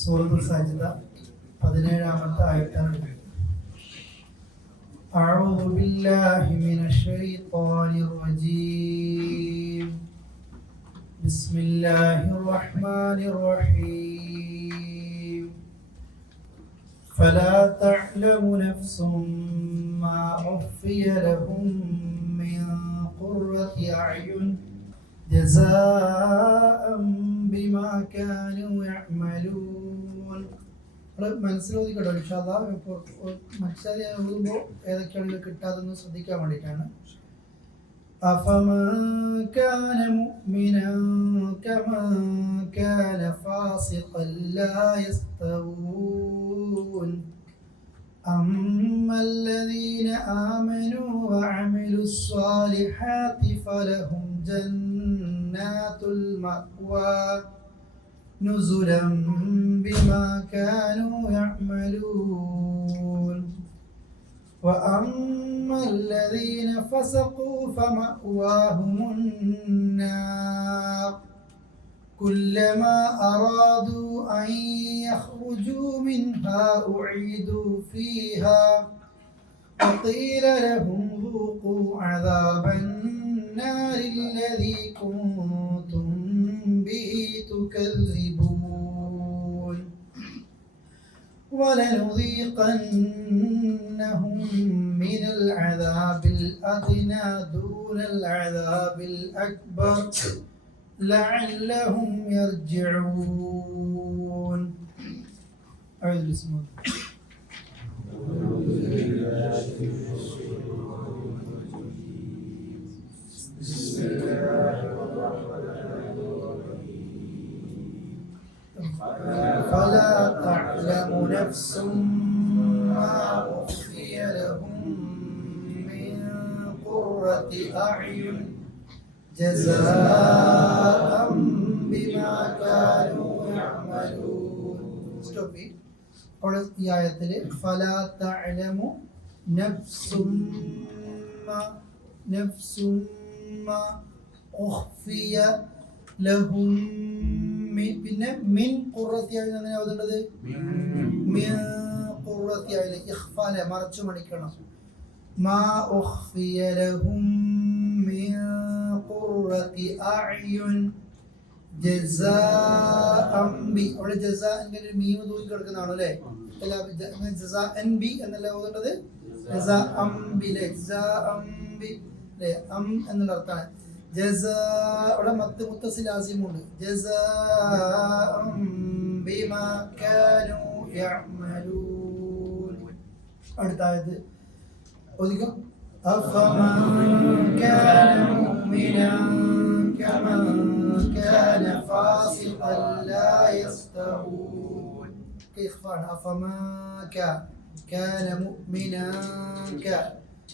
സൂറത്തുൽ സജ്ദ 17-ാമത്തെ ആയത്താണ്. അഊദു ബില്ലാഹി മിനശ് ശൈത്വാനിർ റജീം. ബിസ്മില്ലാഹിർ റഹ്മാനിർ റഹീം. ഫലാ തഅലമു നഫ്സും മാ ഉഖ്ഫിയ ലഹും മിൻ ഖുർറത്തി അഅ്യുൻ ജസാഅൻ ബിമാ കാനൂ യഅമലൂൻ. മനസ്സിലോതി കേട്ടോ ഇൻഷാ അല്ലാഹ്. മനസ്സിലായി എഴുതുമ്പോൾ ഏതൊക്കെയാണ് കിട്ടാതെന്ന് ശ്രദ്ധിക്കാൻ വേണ്ടിയിട്ടാണ്. أفمن كان مؤمنا كمن كان فاسقا لا يستوون أما الذين آمنوا وعملوا الصالحات فلهم جنات المأوى نزلا بما كانوا يعملون وأما الذين فسقوا فمأواهم النار كلما أرادوا أن يخرجوا منها أعيدوا فيها وقيل لهم ذوقوا عذاب النار الذي كنتم به تكذبون ولنذيقنهم من العذاب الأدنى دون العذاب الأكبر لعلهم يرجعون. أعوذ بسم الله. بسم الله فلا تعلم نفس ما أخفي لهم من قرة أعين جزاء بما كانوا يعملون. അപ്പോൾ ഈ ആയത്തിൽ ഫലാ തഅലമു നഫ്സും മാ ഉഖ്ഫിയ ലഹും പിന്നെ മിൻ ഖുറത്തി അയ്ൻ അങ്ങനെ ഓതേണ്ടത് മിൻ ഖുറത്തി അയ്ൻ ഇഖ്ഫാല മറച്ചു മണിക്കണം. മാ ഉഖ്ഫിയ ലഹും മിൻ ഖുറത്തി അയ്ൻ ജസാഅൻ ബി. അവിടെ ജസാഅൻ ഒരു മീം തൂക്കി കിടക്കുന്നതാണ് അല്ലേ? അല്ല ജസാഅൻ ബി എന്നല്ല ഓതേണ്ടത് ജസാഅൻ ബി ജസാഅൻ ബി അല്ലേ? എന്നുള്ള അർത്ഥമാണ്. ജസാ അവിടെ മുത്തസിൽ ആസിമുണ്ട്. ജസാഅൻ ബിമാ കാനൂ യഅമലൂൻ. അടുത്ത ആയത്ത് ഓദിക്കാം. അഫമൻ കാന മുഅ്മിനൻ കമൻ കാന ഫാസിഖൻ ലാ യസ്തവൂൻ. ഇഖ്ഫാൻ അഫമൻ കാന മുഅ്മിനൻ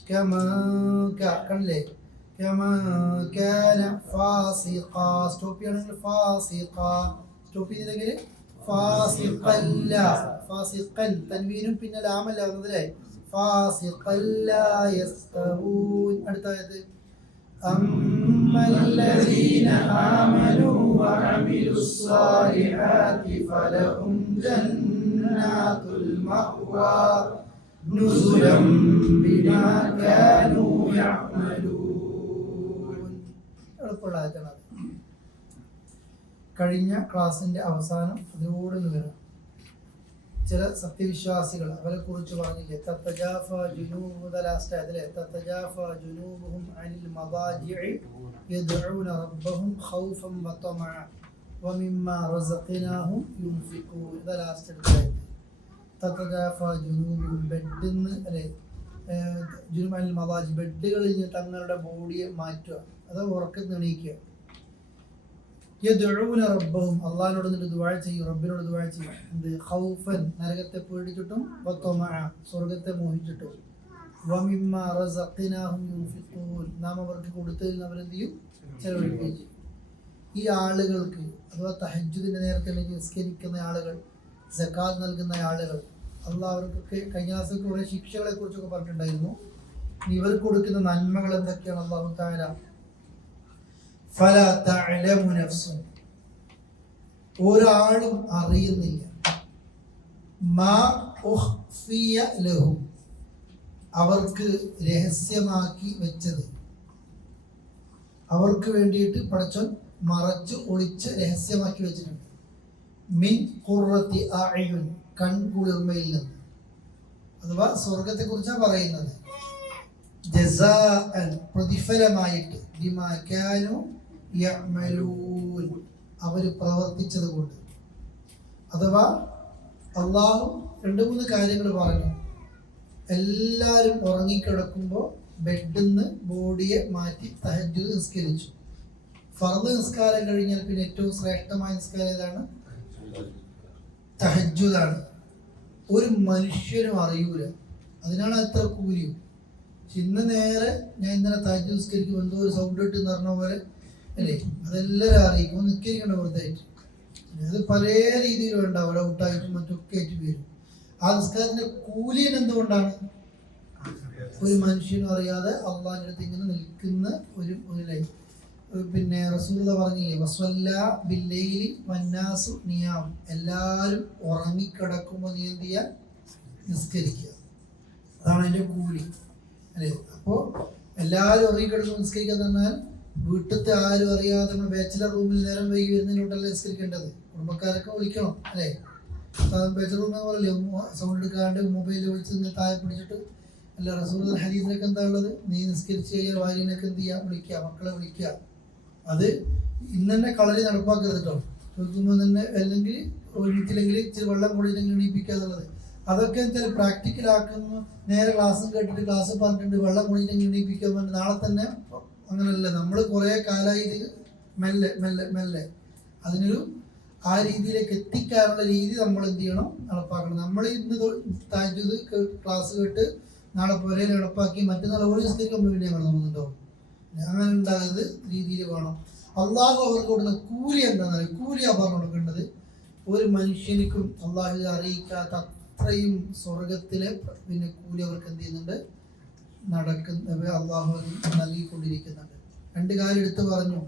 കമൻ കണ്ണില്ലേ كما كان فاسقا സ്റ്റോപ്പ് ചെയ്യണമെങ്കിൽ ഫാസിഖാ സ്റ്റോപ്പ് ചെയ്തില്ലെങ്കിൽ ഫാസിഖല്ല ഫാസിഖൻ തൻവീനും പിന്നെ ലാമല്ല വന്നതല്ലേ ഫാസിഖല്ല യസ്തവൂൻ. അടുത്ത ആയത്ത് أما الذين آمنوا وعملوا الصالحات فلهم جنات المأوى نزلا بما كانوا يعملون. കഴിഞ്ഞ ക്ലാസിന്റെ അവസാനം അതിലൂടെ വരാം. ചില സത്യവിശ്വാസികൾ അവരെ കുറിച്ച് പറഞ്ഞില്ലേ തത്തജാഫ ജുനൂബുഹും അതിലെ തത്തജാഫ ജുനൂബുഹും അനിൽ മദാജിഇ യദ്ഊന റബ്ബഹും ഖൗഫൻ വതമഅ വമിമ്മാ റസഖ്നാഹും യുൻഫിഖൂൻ. ഇത് ലാസ്റ്റ് എടുത്തത്. തത്തജാഫ ജുനൂബുഹും ബെഡിന്ന് അല്ലെ ജുനൂബ് അനിൽ മദാജി ബെഡുകളിൽ നിന്ന് തങ്ങളുടെ ബോഡിയെ മാറ്റുക, അത് ഉറക്കത്തിൽ എണീക്കുക. യദ്ഊന റബ്ബഹും അല്ലാഹുവിനോട് നിന്നിട്ട് ദുആ ചെയ്യും, റബ്ബിനോട് ദുആ ചെയ്യും. എന്ത് ഖൗഫൻ നരകത്തെ പേടിച്ചിട്ടും വതമഅ സ്വർഗ്ഗത്തെ മോഹിച്ചിട്ടും വമിമ്മാ റസഖ്നാഹും യുൻഫിഖൂൻ നാം അവർക്ക് കൊടുത്തതിൽ നിന്ന് അവരെന്ത് ചെയ്യും? ചെലവഴിക്കുകയും ചെയ്യും. ഈ ആളുകൾക്ക് അഥവാ തഹജ്ജുദിന്റെ നേരത്തെ നിസ്കരിക്കുന്ന ആളുകൾ, സക്കാത്ത് നൽകുന്ന ആളുകൾ, അള്ളാഹ് അവർക്കൊക്കെ കഴിഞ്ഞ ക്ലാസ്സിൽ കുറേ ശിക്ഷകളെ കുറിച്ചൊക്കെ പറഞ്ഞിട്ടുണ്ടായിരുന്നു. ഇവർക്ക് കൊടുക്കുന്ന നന്മകൾ എന്തൊക്കെയാണ്? അല്ലാഹു തആല ഫലാ തഅലമു നഫ്സുൻ ഒരാളും അറിയുന്നില്ല. മാ ഉഖ്ഫിയ ലഹും, അവർക്ക് രഹസ്യമാക്കി വെച്ചത്, അവർക്ക് വേണ്ടിയിട്ട് പടച്ചോൻ മറച്ച് ഒളിച്ച് രഹസ്യമാക്കി വെച്ചിട്ടുണ്ട്. മിൻ ഖുർറത്തി അഅ്യുൻ, കൺകുളിർമയിൽ നിന്ന്. അഥവാ സ്വർഗത്തെ കുറിച്ചാണ് പറയുന്നത്. ജസാഅൻ, പ്രതിഫലമായിട്ട്, ബിമാ കാനൂ യഅമലൂൻ, അവർ പ്രവർത്തിച്ചത് കൊണ്ട്. അഥവാ അള്ളാഹു 2-3 കാര്യങ്ങൾ പറഞ്ഞു. എല്ലാവരും ഉറങ്ങിക്കിടക്കുമ്പോൾ ബെഡിൽ നിന്ന് ബോഡിയെ മാറ്റി തഹജ്ജുദ് നിസ്കരിച്ചു. ഫർദ് നിസ്കാരം കഴിഞ്ഞാൽ പിന്നെ ഏറ്റവും ശ്രേഷ്ഠമായ നിസ്കാരം ഏതാണ്? തഹജ്ജുദാണ്. ഒരു മനുഷ്യനും അറിയൂല, അതിനാണ് അത്ര കൂലിയും. ഇന്ന് നേരെ ഞാൻ ഇന്നലെ തഹജ്ജുദ് നിസ്കരിക്കും, എന്തോ ഒരു സൗണ്ട് ഇട്ട് എന്ന് പറഞ്ഞ പോലെ അല്ലേ, അതെല്ലാവരും അറിയിക്കും. നിസ്കരിക്കേണ്ട വെറുതായിട്ട്. അത് പല രീതിയിലും ഉണ്ടാവും, അവിടെ ഔട്ടായിട്ടും മറ്റൊക്കെ ആയിട്ട് വരും. ആ നിസ്കാരത്തിന്റെ കൂലിയൻ എന്തുകൊണ്ടാണ്? ഒരു മനുഷ്യനും അറിയാതെ അള്ളാഹിന്റെ അടുത്ത് ഇങ്ങനെ നിൽക്കുന്ന ഒരു ലൈഫ്. പിന്നെ റസൂലുള്ളാഹി പറഞ്ഞില്ലേ, വസ്വല്ല ബില്ലൈലി വന്നാസു നിയാം, എല്ലാവരും ഉറങ്ങിക്കിടക്കുമ്പോൾ നീ എന്ത് ചെയ്യുക? നിസ്കരിക്കുക. അതാണ് അതിന്റെ കൂലി അല്ലേ. അപ്പോൾ എല്ലാവരും ഉറങ്ങിക്കിടക്കുമ്പോൾ നിസ്കരിക്കുക എന്ന് പറഞ്ഞാൽ വീട്ടിലത്തെ ആരും അറിയാതെ നമ്മൾ ബാച്ചിലർ റൂമിൽ നേരം വൈകി വരുന്നതിനോട്ടല്ല നിസ്കരിക്കേണ്ടത്. കുടുംബക്കാരൊക്കെ വിളിക്കണം അല്ലേ. ബാച്ചിലർ റൂം പറയല്ലേ, സൗണ്ട് എടുക്കാണ്ട് മൊബൈലിൽ വിളിച്ച് താഴെ പിടിച്ചിട്ട്. അല്ല, റസൂലുള്ളാഹി ഹദീസിലൊക്കെ എന്താ ഉള്ളത്? നീ നിസ്കരിച്ച് കഴിഞ്ഞാൽ ഭാര്യനൊക്കെ എന്ത് ചെയ്യുക? വിളിക്കുക, മക്കളെ വിളിക്കുക. അത് ഇന്ന് തന്നെ കളരി നടപ്പാക്കരുത് കേട്ടോ. ചോദിക്കുമ്പോൾ തന്നെ അല്ലെങ്കിൽ ഒരുമിച്ചില്ലെങ്കിൽ ഇച്ചിരി വെള്ളം കൂടിയില്ലെങ്കിൽ എണീപ്പിക്കുക എന്നുള്ളത്. അതൊക്കെ എന്താ പ്രാക്ടിക്കലാക്കുന്നു. നേരെ ക്ലാസ്സും കേട്ടിട്ട് ക്ലാസ് പറഞ്ഞിട്ടുണ്ട് വെള്ളം കൂടിയില്ലെങ്കിൽ എണീപ്പിക്കാൻ പറഞ്ഞ് നാളെ തന്നെ. അങ്ങനല്ല, നമ്മൾ കുറേ കാലമായി ഇത് മെല്ലെ മെല്ലെ മെല്ലെ അതിനൊരു ആ രീതിയിലേക്ക് എത്തിക്കാനുള്ള രീതി നമ്മൾ എന്ത് ചെയ്യണം? നടപ്പാക്കണം. നമ്മൾ ഇന്ന് തഹജ്ജുദ് ക്ലാസ് കേട്ട് നാളെ പുരയിൽ നടപ്പാക്കി മറ്റന്നാൾ ഒരു ദിവസത്തേക്ക് നമ്മൾ പിന്നെ തോന്നുന്നുണ്ടോ? അങ്ങനെ ഉണ്ടാകുന്നത് രീതിയിൽ വേണം. അള്ളാഹു അവർക്ക് കൊടുക്കുന്ന കൂലി എന്താണെന്ന് അറിയാം. കൂലിയാ പറഞ്ഞു കൊടുക്കേണ്ടത്. ഒരു മനുഷ്യനിക്കും അള്ളാഹു അറിയിക്കാത്ത അത്രയും സ്വർഗത്തിലെ പിന്നെ കൂലി അവർക്ക് എന്ത് ചെയ്യുന്നുണ്ട്? അള്ളാഹു നൽകിക്കൊണ്ടിരിക്കുന്നുണ്ട്. 2 കാര്യം എടുത്തു പറഞ്ഞു.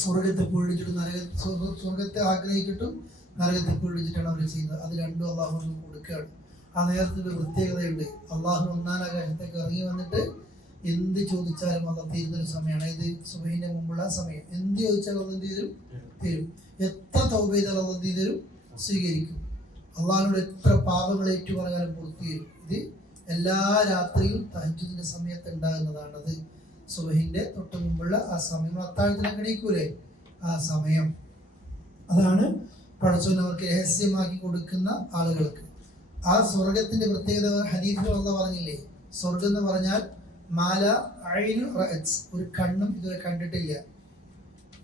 സ്വർഗത്തെ പേടിച്ചിട്ടും സ്വർഗത്തെ ആഗ്രഹിച്ചിട്ടും നരകത്തെ പേടിച്ചിട്ടാണ് അവർ ചെയ്യുന്നത്. അത് രണ്ടും അള്ളാഹു കൊടുക്കുകയാണ്. ആ നേരത്തെ പ്രത്യേകതയുണ്ട്. അള്ളാഹു 1-ാം ആകാശത്തേക്ക് ഇറങ്ങി വന്നിട്ട് എന്ത് ചോദിച്ചാലും അള്ള തീരുന്നൊരു സമയമാണ് ഇത്. സുബഹിന്റെ മുമ്പുള്ള സമയം. എന്ത് ചോദിച്ചാലും അള്ള എന്ത് ചെയ്തരും? തരും. എത്ര തൗബ ചെയ്താലും അള്ള എന്ത് ചെയ്തരും? സ്വീകരിക്കും. അള്ളാഹിനോട് എത്ര പാപങ്ങൾ ഏറ്റുപറഞ്ഞാലും പൂർത്തി തരും. ഇത് എല്ലാ രാത്രിയും തഹജ്ജുദിന്റെ സമയത്ത് ഉണ്ടാകുന്നതാണത്. സുബഹിന്റെ തൊട്ട് മുമ്പുള്ള ആ സമയം. അത്താഴത്തിനൊക്കെ എണീക്കൂലേ, ആ സമയം. അതാണ് പടച്ചോൻ അവർക്ക് രഹസ്യമാക്കി കൊടുക്കുന്ന ആളുകൾക്ക്. ആ സ്വർഗത്തിന്റെ പ്രത്യേകത ഹദീസിൽ അള്ളാഹ് പറഞ്ഞില്ലേ, സ്വർഗം എന്ന് പറഞ്ഞാൽ മാല ഐനു റഅത്, ഒരു കണ്ണും ഇതുവരെ കണ്ടിട്ടില്ല,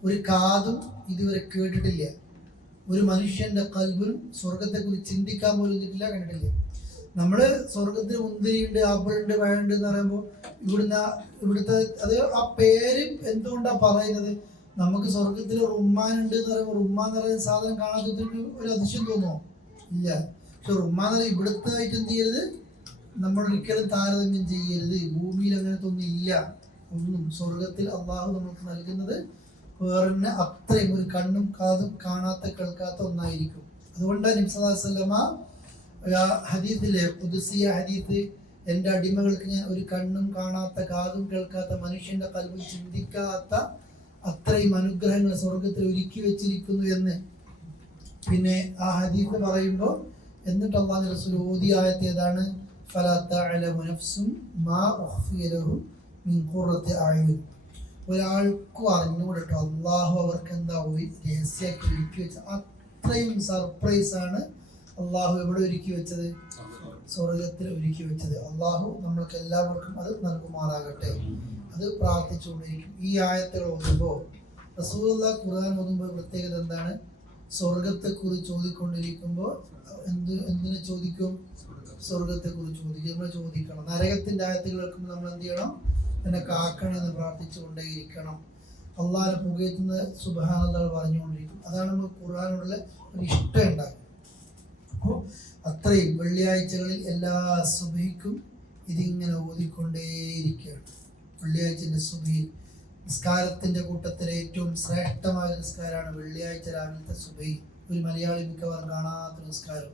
ഒരു കാതും ഇതുവരെ കേട്ടിട്ടില്ല, ഒരു മനുഷ്യന്റെ കൽബിലും സ്വർഗത്തെ കുറിച്ച് ചിന്തിക്കാൻ പോലും കിട്ടില്ല, കണ്ടിട്ടില്ല. നമ്മള് സ്വർഗത്തിന് മുന്തിരിയുണ്ട്, ആപ്പിളുണ്ട്, വഴുണ്ട് എന്ന് പറയുമ്പോൾ ഇവിടുത്തെ അത് ആ പേര് എന്തുകൊണ്ടാ പറയുന്നത്? നമുക്ക് സ്വർഗത്തിൽ റുമ്മാൻ ഉണ്ട് എന്ന് പറയുമ്പോൾ റുമ്മാൻ എന്ന് പറയുന്ന സാധനം കാണാത്ത ഒരു അതിശയം തോന്നുമോ? ഇല്ല. പക്ഷെ റുമ്മാൻ എന്ന് പറയുന്നത് ഇവിടുത്തെ ആയിട്ട് എന്ത് ചെയ്യരുത്, നമ്മൾ ഒരിക്കലും താരതമ്യം ചെയ്യരുത്. ഭൂമിയിൽ അങ്ങനത്തെ ഒന്നും ഇല്ല. ഒന്നും സ്വർഗത്തിൽ അള്ളാഹു നമുക്ക് നൽകുന്നത് വേറെ അത്രയും ഒരു കണ്ണും കാതും കാണാത്ത കേൾക്കാത്ത ഒന്നായിരിക്കും. അതുകൊണ്ടാണ് നബി സല്ലല്ലാഹു അലൈഹി വസല്ലമ ഹദീസിലെ ഖുദ്സിയ ഹദീസ്, എൻ്റെ അടിമകൾക്ക് ഞാൻ ഒരു കണ്ണും കാണാത്ത കാതും കേൾക്കാത്ത മനുഷ്യന്റെ കൽബിൽ ചിന്തിക്കാത്ത അത്രയും അനുഗ്രഹങ്ങൾ സ്വർഗത്തിൽ ഒരുക്കി വെച്ചിരിക്കുന്നു എന്ന്. പിന്നെ ആ ഹദീസ് പറയുമ്പോൾ എന്നിട്ട് അല്ലാഹു റസൂൽ ഓതിയ ആയത്ത് ഏതാണ്? ഫലാ തഅലമു നഫ്സും മാ ഉഖ്ഫിയ ലഹും മിൻ ഖുറത്തി അഅ്യുൻ. ഒരാൾക്കും അറിഞ്ഞുകൂടട്ടോ അള്ളാഹു അവർക്ക് എന്താ രഹസ്യമാക്കി ഒരുക്കി വെച്ചത്. അത്രയും സർപ്രൈസ് ആണ് അള്ളാഹു എവിടെ ഒരുക്കി വെച്ചത്? സ്വർഗത്തിൽ ഒരുക്കി വെച്ചത്. അള്ളാഹു നമ്മൾക്ക് എല്ലാവർക്കും അത് നൽകുമാറാകട്ടെ. അത് പ്രാർത്ഥിച്ചുകൊണ്ടിരിക്കും. ഈ ആയത്തുകൾ ഓതുമ്പോൾ റസൂലുള്ളാഹി ഖുർആൻ ഓതുമ്പോൾ പ്രത്യേകത എന്താണ്? സ്വർഗത്തെക്കുറിച്ച് ചോദിക്കൊണ്ടിരിക്കുമ്പോൾ എന്തിനെ ചോദിക്കും? സ്വർഗത്തെക്കുറിച്ച് ചോദിക്കും. നമ്മൾ ചോദിക്കണം. നരകത്തിന്റെ ആയത്തുകൾ കേൾക്കുമ്പോൾ നമ്മൾ എന്ത് ചെയ്യണം? എന്നെ കാക്കണം എന്ന് പ്രാർത്ഥിച്ചുകൊണ്ടേയിരിക്കണം. അള്ളാഹിനെ പുകയത്തുന്ന സുബ്ഹാനല്ലാഹ് പറഞ്ഞുകൊണ്ടിരിക്കും. അതാണ് നമ്മൾ ഖുർആനോടുള്ള ഒരു ഇഷ്ടം ഉണ്ടാകും. അപ്പോൾ അത്രയും വെള്ളിയാഴ്ചകളിൽ എല്ലാ സുബഹിക്കും ഇതിങ്ങനെ ഓതിക്കൊണ്ടേയിരിക്കുകയാണ്. വെള്ളിയാഴ്ചൻ്റെ സുബഹി നിസ്കാരത്തിൻ്റെ കൂട്ടത്തിലെ ഏറ്റവും ശ്രേഷ്ഠമായ നിസ്കാരമാണ് വെള്ളിയാഴ്ച രാവിലത്തെ സുബഹി. ഒരു മലയാളി മിക്കവാറും കാണാത്ത നിസ്കാരം.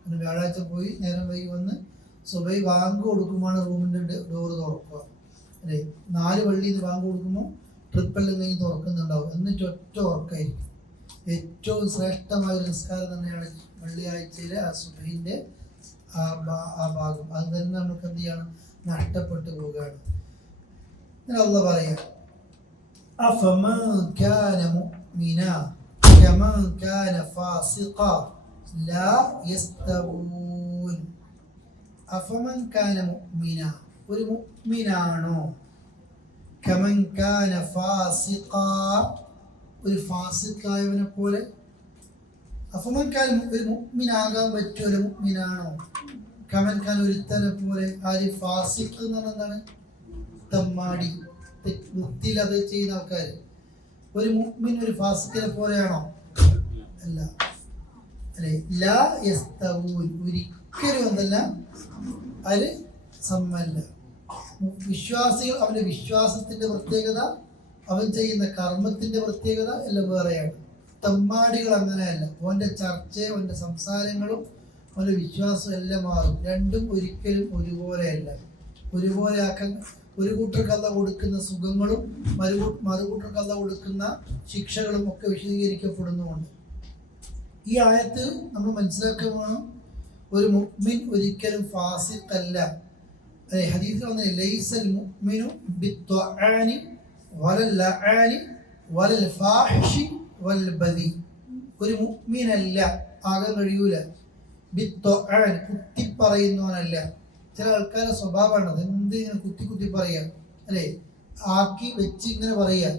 പിന്നെ വ്യാഴാഴ്ച പോയി നേരം വൈകി വന്ന് സുബൈ ബാങ്ക് കൊടുക്കുമ്പോൾ റൂമിൻ്റെ ഡോറ് തുറക്കുക അല്ലേ. 4 പള്ളിയിൽ നിന്ന് ബാങ്ക് കൊടുക്കുമ്പോൾ ട്രിപ്പെല്ലാം കഴിഞ്ഞ് തുറക്കുന്നുണ്ടാവും. എന്നിട്ട് ഒറ്റ ഉറക്കമായിരിക്കും. ഏറ്റവും ശ്രേഷ്ഠമായ ഒരു നിസ്കാരം തന്നെയാണ് വെള്ളിയാഴ്ചയിലെ ആ സുബഹിൻ്റെ ആ ഭാഗം. അത് തന്നെ നമുക്ക് എന്ത് ചെയ്യണം, നഷ്ടപ്പെട്ടു പോവുകയാണ്. അല്ലാഹു പറയാം, അഫമൻ കാന മുഅ്മിന കമൻ കാന ഫാസിഖ ലാ യസ്തവൂൻ. അഫമൻ കാന മുഅ്മിന, ഒരു മുഅ്മിനാണോ, കമൻ കാന ഫാസിഖ, ഒരു ഫാസിഖായവനെ പോലെ. അഫമൻ കാൻ, ഒരു മുഅ്മിനാകാൻ പറ്റിയ ഒരു മുഅ്മിനാണോ, കമൻ കാൻ, ഒരുത്തനെ പോലെ. ആര്? ഫാസിഖ് എന്ന് പറഞ്ഞാൽ എന്താണ്? തമ്മാടി, വൃത്തിയിൽ അത് ചെയ്യുന്ന ആൾക്കാർ. ഒരു മുഅ്മിൻ ഒരു ഫാസിഖിനെ പോലെയാണോ? അല്ല, അല്ലെ. ലാ യസ്തവൂൻ, ഒരിക്കലും എന്നല്ല, അത് സമ്മല്ല. വിശ്വാസികൾ, അവന്റെ വിശ്വാസത്തിന്റെ പ്രത്യേകത, അവൻ ചെയ്യുന്ന കർമ്മത്തിന്റെ പ്രത്യേകത എല്ലാം വേറെയാണ്. തമ്മാടികൾ അങ്ങനെയല്ല. അവന്റെ ചർച്ചയും അവന്റെ സംസാരങ്ങളും അവന്റെ വിശ്വാസവും എല്ലാം മാറും. രണ്ടും ഒരിക്കലും ഒരുപോലെയല്ല. ഒരുപോലെ ആക്കാൻ ഒരു കൂട്ടർക്കല്ല കൊടുക്കുന്ന സുഖങ്ങളും മറുകൂട്ടർക്കല്ല കൊടുക്കുന്ന ശിക്ഷകളും ഒക്കെ വിശദീകരിക്കപ്പെടുന്നുമുണ്ട്. ഈ ആയത്ത് നമ്മൾ മനസ്സിലാക്കുക വേണം, ഒരു മുഅ്മിൻ ഒരിക്കലും ഫാസിഖ് അല്ല. ഹദീസിൽ വന്നത് ലൈസൽ മുഅ്മിനു ബിത്ത്വആനി വലൽ ലആനി വലൽ ഫാഹിഷി വൽ ബദി. ഒരു മുഅ്മിനല്ല, ആകാൻ കഴിയൂല. ബിത്ത്വആൻ, കുത്തി പറയുന്നവനല്ല. ചില ആൾക്കാരുടെ സ്വഭാവമാണ് എന്ത് ഇങ്ങനെ കുത്തി കുത്തി പറയുക, അല്ലേ, ആക്കി വെച്ച് ഇങ്ങനെ പറയുക.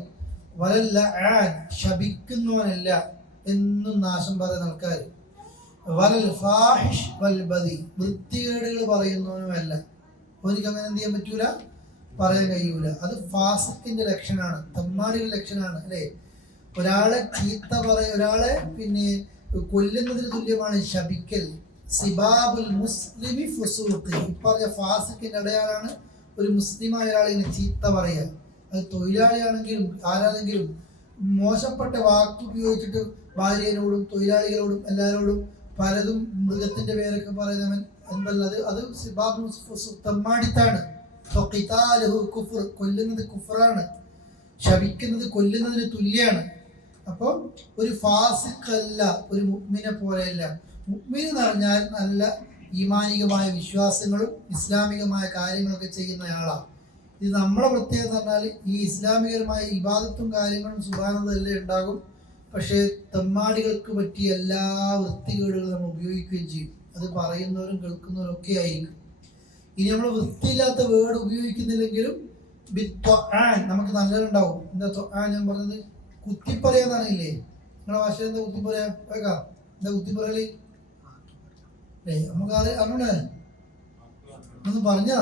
വലൽ ലആൻ, ശപിക്കുന്നവനല്ല, എന്നും നാശം പറയുന്ന ആൾക്കാർ. വലൽ ഫാഹിഷ് വൽ ബദി, വൃത്തികേടുകൾ പറയുന്നവനുമല്ല. ഓനിക്ക് അങ്ങനെ എന്ത് ചെയ്യാൻ പറ്റൂല, പറയാൻ കഴിയൂല. അത് ഫാസിഖിന്റെ ലക്ഷണമാണ്, തമ്മാടിയുടെ ലക്ഷണമാണ്, അല്ലേ. ഒരാളെ ചീത്ത ഒരാളെ പിന്നെ കൊല്ലുന്നതിന് തുല്യമാണ് ശപിക്കൽ. സിബാബുൽ മുസ്ലിമി ഫുസൂഖ്, പറഞ്ഞ ഫാസിഖിന്റെ അടയാളാണ് ഒരു മുസ്ലിമായ ഒരാളിനെ ചീത്ത പറയുക. അത് തൊഴിലാളിയാണെങ്കിലും ആരാണെങ്കിലും മോശപ്പെട്ട വാക്ക് ഉപയോഗിച്ചിട്ട് ഭാര്യയോടും തൊഴിലാളികളോടും എല്ലാവരോടും പലതും മൃഗത്തിന്റെ പേരൊക്കെ പറയുന്നവൻ എന്തല്ലത്, അത് സിബാബുൽ ഫുസൂഖ്, തമ്മാടിത്താണ്. കുഫ്ർ, കൊല്ലുന്നത് കുഫറാണ്. ശപിക്കുന്നത് കൊല്ലുന്നതിന് തുല്യാണ്. അപ്പോൾ ഒരു ഫാസിഖ് അല്ല, ഒരു മുഅ്മിനെ പോലെയല്ല. മുഅ്മിൻ എന്ന് പറഞ്ഞാൽ നല്ല ഈമാനികമായ വിശ്വാസങ്ങളും ഇസ്ലാമികമായ കാര്യങ്ങളൊക്കെ ചെയ്യുന്നയാളാണ്. ഇത് നമ്മളെ പ്രത്യേകത പറഞ്ഞാൽ ഈ ഇസ്ലാമികരമായ ഇബാദത്തും കാര്യങ്ങളും സുബ്ഹാനല്ലാഹ് ഉണ്ടാകും. പക്ഷേ തെമ്മാടികൾക്ക് പറ്റിയ എല്ലാ വൃത്തികേടുകളും നമ്മൾ ഉപയോഗിക്കുകയും ചെയ്യും. അത് പറയുന്നവരും കേൾക്കുന്നവരും ഒക്കെ ആയിരിക്കും. ഇനി നമ്മൾ വൃത്തിയില്ലാത്ത വേർഡ് ഉപയോഗിക്കുന്നില്ലെങ്കിലും നമുക്ക് നല്ലതുണ്ടാവും. എന്താ ത്വആൻ ഞാൻ പറഞ്ഞത്? കുത്തിപ്പറയാന്നറിയില്ലേ? നിങ്ങളുടെ ഭാഷയിൽ എന്താ കുത്തിപ്പറയാ? കേൾക്കാം, എന്താ കുത്തിപ്പറയല്? നമുക്ക് അറിയണേ, ഒന്ന് പറഞ്ഞാ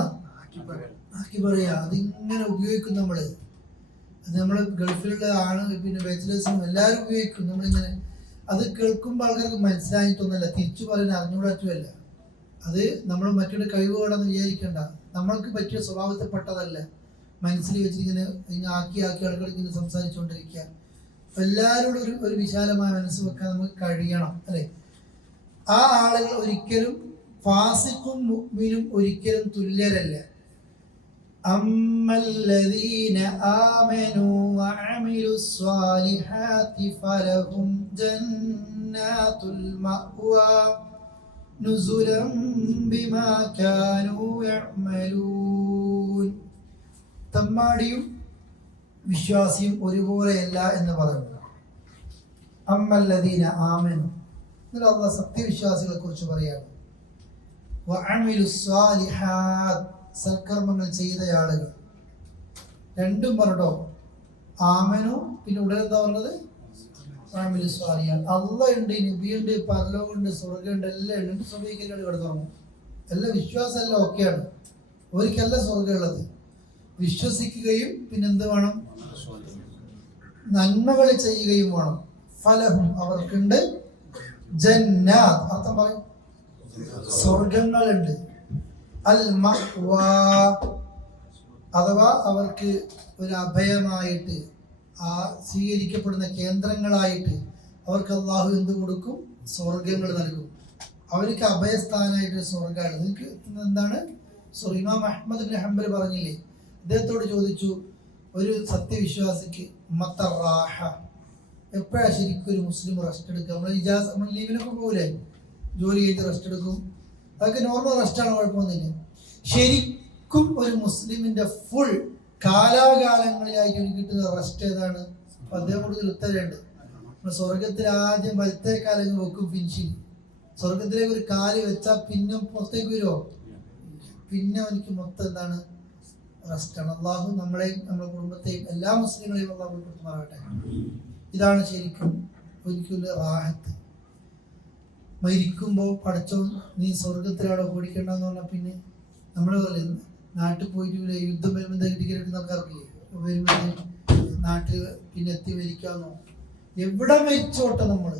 ആക്കി പറയാ. അതിങ്ങനെ ഉപയോഗിക്കും നമ്മള്. അത് നമ്മള് ഗൾഫിലുള്ള പിന്നെ ബാച്ചിലേഴ്സും എല്ലാവരും ഉപയോഗിക്കും. നമ്മളിങ്ങനെ അത് കേൾക്കുമ്പോൾ ആൾക്കാർക്ക് മനസ്സിലായിട്ടൊന്നുമല്ല, തിരിച്ചു പറയാൻ അറിഞ്ഞുകൂടാറ്റുമല്ല. അത് നമ്മൾ മറ്റൊരു കഴിവുകളെന്ന് വിചാരിക്കേണ്ട, നമ്മൾക്ക് പറ്റിയ സ്വഭാവത്തിൽപ്പെട്ടതല്ല. മനസ്സിൽ വെച്ചിങ്ങനെ ആക്കി ആൾക്കാർക്ക് ഇങ്ങനെ സംസാരിച്ചുകൊണ്ടിരിക്കുക. എല്ലാവരോടും ഒരു വിശാലമായ മനസ്സ് വെക്കാൻ നമുക്ക് കഴിയണം, അല്ലെ. ആ ആളുകൾ ഒരിക്കലും ഫാസിഖും മുഅ്മിനും ഒരിക്കലും തുല്യരല്ല. അമ്മല്ലദീന ആമനൂ വഅമിലുസ് സ്വാലിഹാത്തി ഫലഹും ജന്നാത്തുൽ മഅ്വാ നുസുലൻ ബിമാ കാനൂ യഅമലൂൻ. തമ്മാടിയും വിശ്വാസിയും ഒരുപോലെയല്ല എന്ന് പറഞ്ഞു. അമ്മല്ലദീന ആമനു, എന്നിട്ട് അല്ലാഹു സത്യവിശ്വാസികളെ കുറിച്ച് പറയാണ്. വഅമിലുസ് സ്വാലിഹാത്ത്, സൽക്കർമ്മങ്ങൾ ചെയ്ത ആളുകൾ. രണ്ടും പറഞ്ഞോ, ആമനു പിന്നെ ഉടനെ എന്താ പറഞ്ഞത്? വഅമിലുസ് സ്വാലിഹാത്ത്. അല്ലാഹ് ഉണ്ട്, നബിയുണ്ട്, പരലോകമുണ്ട്, സ്വർഗ്ഗമുണ്ട്, എല്ലാം ഉണ്ട്. സ്വർഗ്ഗിക്കലാണ് കിടന്നു എല്ലാം വിശ്വാസം എല്ലാം ഒക്കെയാണ്. അവർക്കല്ല സ്വർഗ്ഗമുള്ളത്. വിശ്വസിക്കുകയും പിന്നെന്ത് വേണം? നന്മകൾ ചെയ്യുകയും വേണം. ഫലഹും, അവർക്കുണ്ട്, ജന്നാത്ത്, അർത്ഥം പറയും, സ്വർഗങ്ങളുണ്ട്. അൽ മഅ്വാ, അഥവാ അവർക്ക് ഒരു അഭയമായിട്ട്, ആ സ്വീകരിക്കപ്പെടുന്ന കേന്ദ്രങ്ങളായിട്ട് അവർക്ക് അല്ലാഹു എന്ത് കൊടുക്കും? സ്വർഗങ്ങൾ നൽകും. അവർക്ക് അഭയസ്ഥാനായിട്ട് സ്വർഗ്ഗമാണ്. നിങ്ങൾക്ക് എന്താണ് ഇമാം അഹ്മദ് ബിൻ ഹംബൽ പറഞ്ഞില്ലേ, അദ്ദേഹത്തോട് ചോദിച്ചു ഒരു സത്യവിശ്വാസിക്ക് മത്തറാഹ, എപ്പോഴാണ് ശരിക്കും ഒരു മുസ്ലിം റെസ്റ്റ് എടുക്കുക? നമ്മൾ ലീവിനൊക്കെ പോകില്ലേ, ജോലി ചെയ്ത് റെസ്റ്റ് എടുക്കും, അതൊക്കെ നോർമൽ റെസ്റ്റാണ്, കുഴപ്പമൊന്നുമില്ല. ശരിക്കും ഒരു മുസ്ലിമിന്റെ ഫുൾ കാലാകാലങ്ങളിലായിട്ട് എനിക്ക് കിട്ടുന്ന റെസ്റ്റ് ഏതാണ്? അപ്പൊ അദ്ദേഹം കൂടുതൽ ഉത്തരവുണ്ട്. സ്വർഗത്തിൽ ആദ്യം വലത്തെ കാലങ്ങൾ വെക്കും ഫിനിഷിങ്. സ്വർഗത്തിലേക്ക് ഒരു കാല് വെച്ചാൽ പിന്നെ പുറത്തേക്ക് വരുമോ? പിന്നെ എനിക്ക് മൊത്തം എന്താണ്? റെസ്റ്റാണ്. അള്ളാഹു നമ്മളെയും നമ്മുടെ കുടുംബത്തെയും എല്ലാ മുസ്ലിങ്ങളെയും അള്ളാഹു ഉൾപ്പെടുത്തുമാറാകട്ടെ. ഇതാണ് ശരിക്കും ഒരിക്കലും റാഹത്ത്. മരിക്കുമ്പോൾ പഠിച്ചോ നീ സ്വർഗത്തിലാണോ ഓടിക്കേണ്ടെന്ന് പറഞ്ഞാൽ പിന്നെ നമ്മൾ പറയില്ലേ, നാട്ടിൽ പോയിട്ട് യുദ്ധം വരുമ്പോൾ ടിക്കറ്റ് എടുക്കുന്ന ആൾക്കാർക്കില്ലേ, വരുമ്പോൾ നാട്ടിൽ പിന്നെ എത്തി മരിക്കാമെന്നോ? എവിടെ മരിച്ചോട്ടെ, നമ്മൾ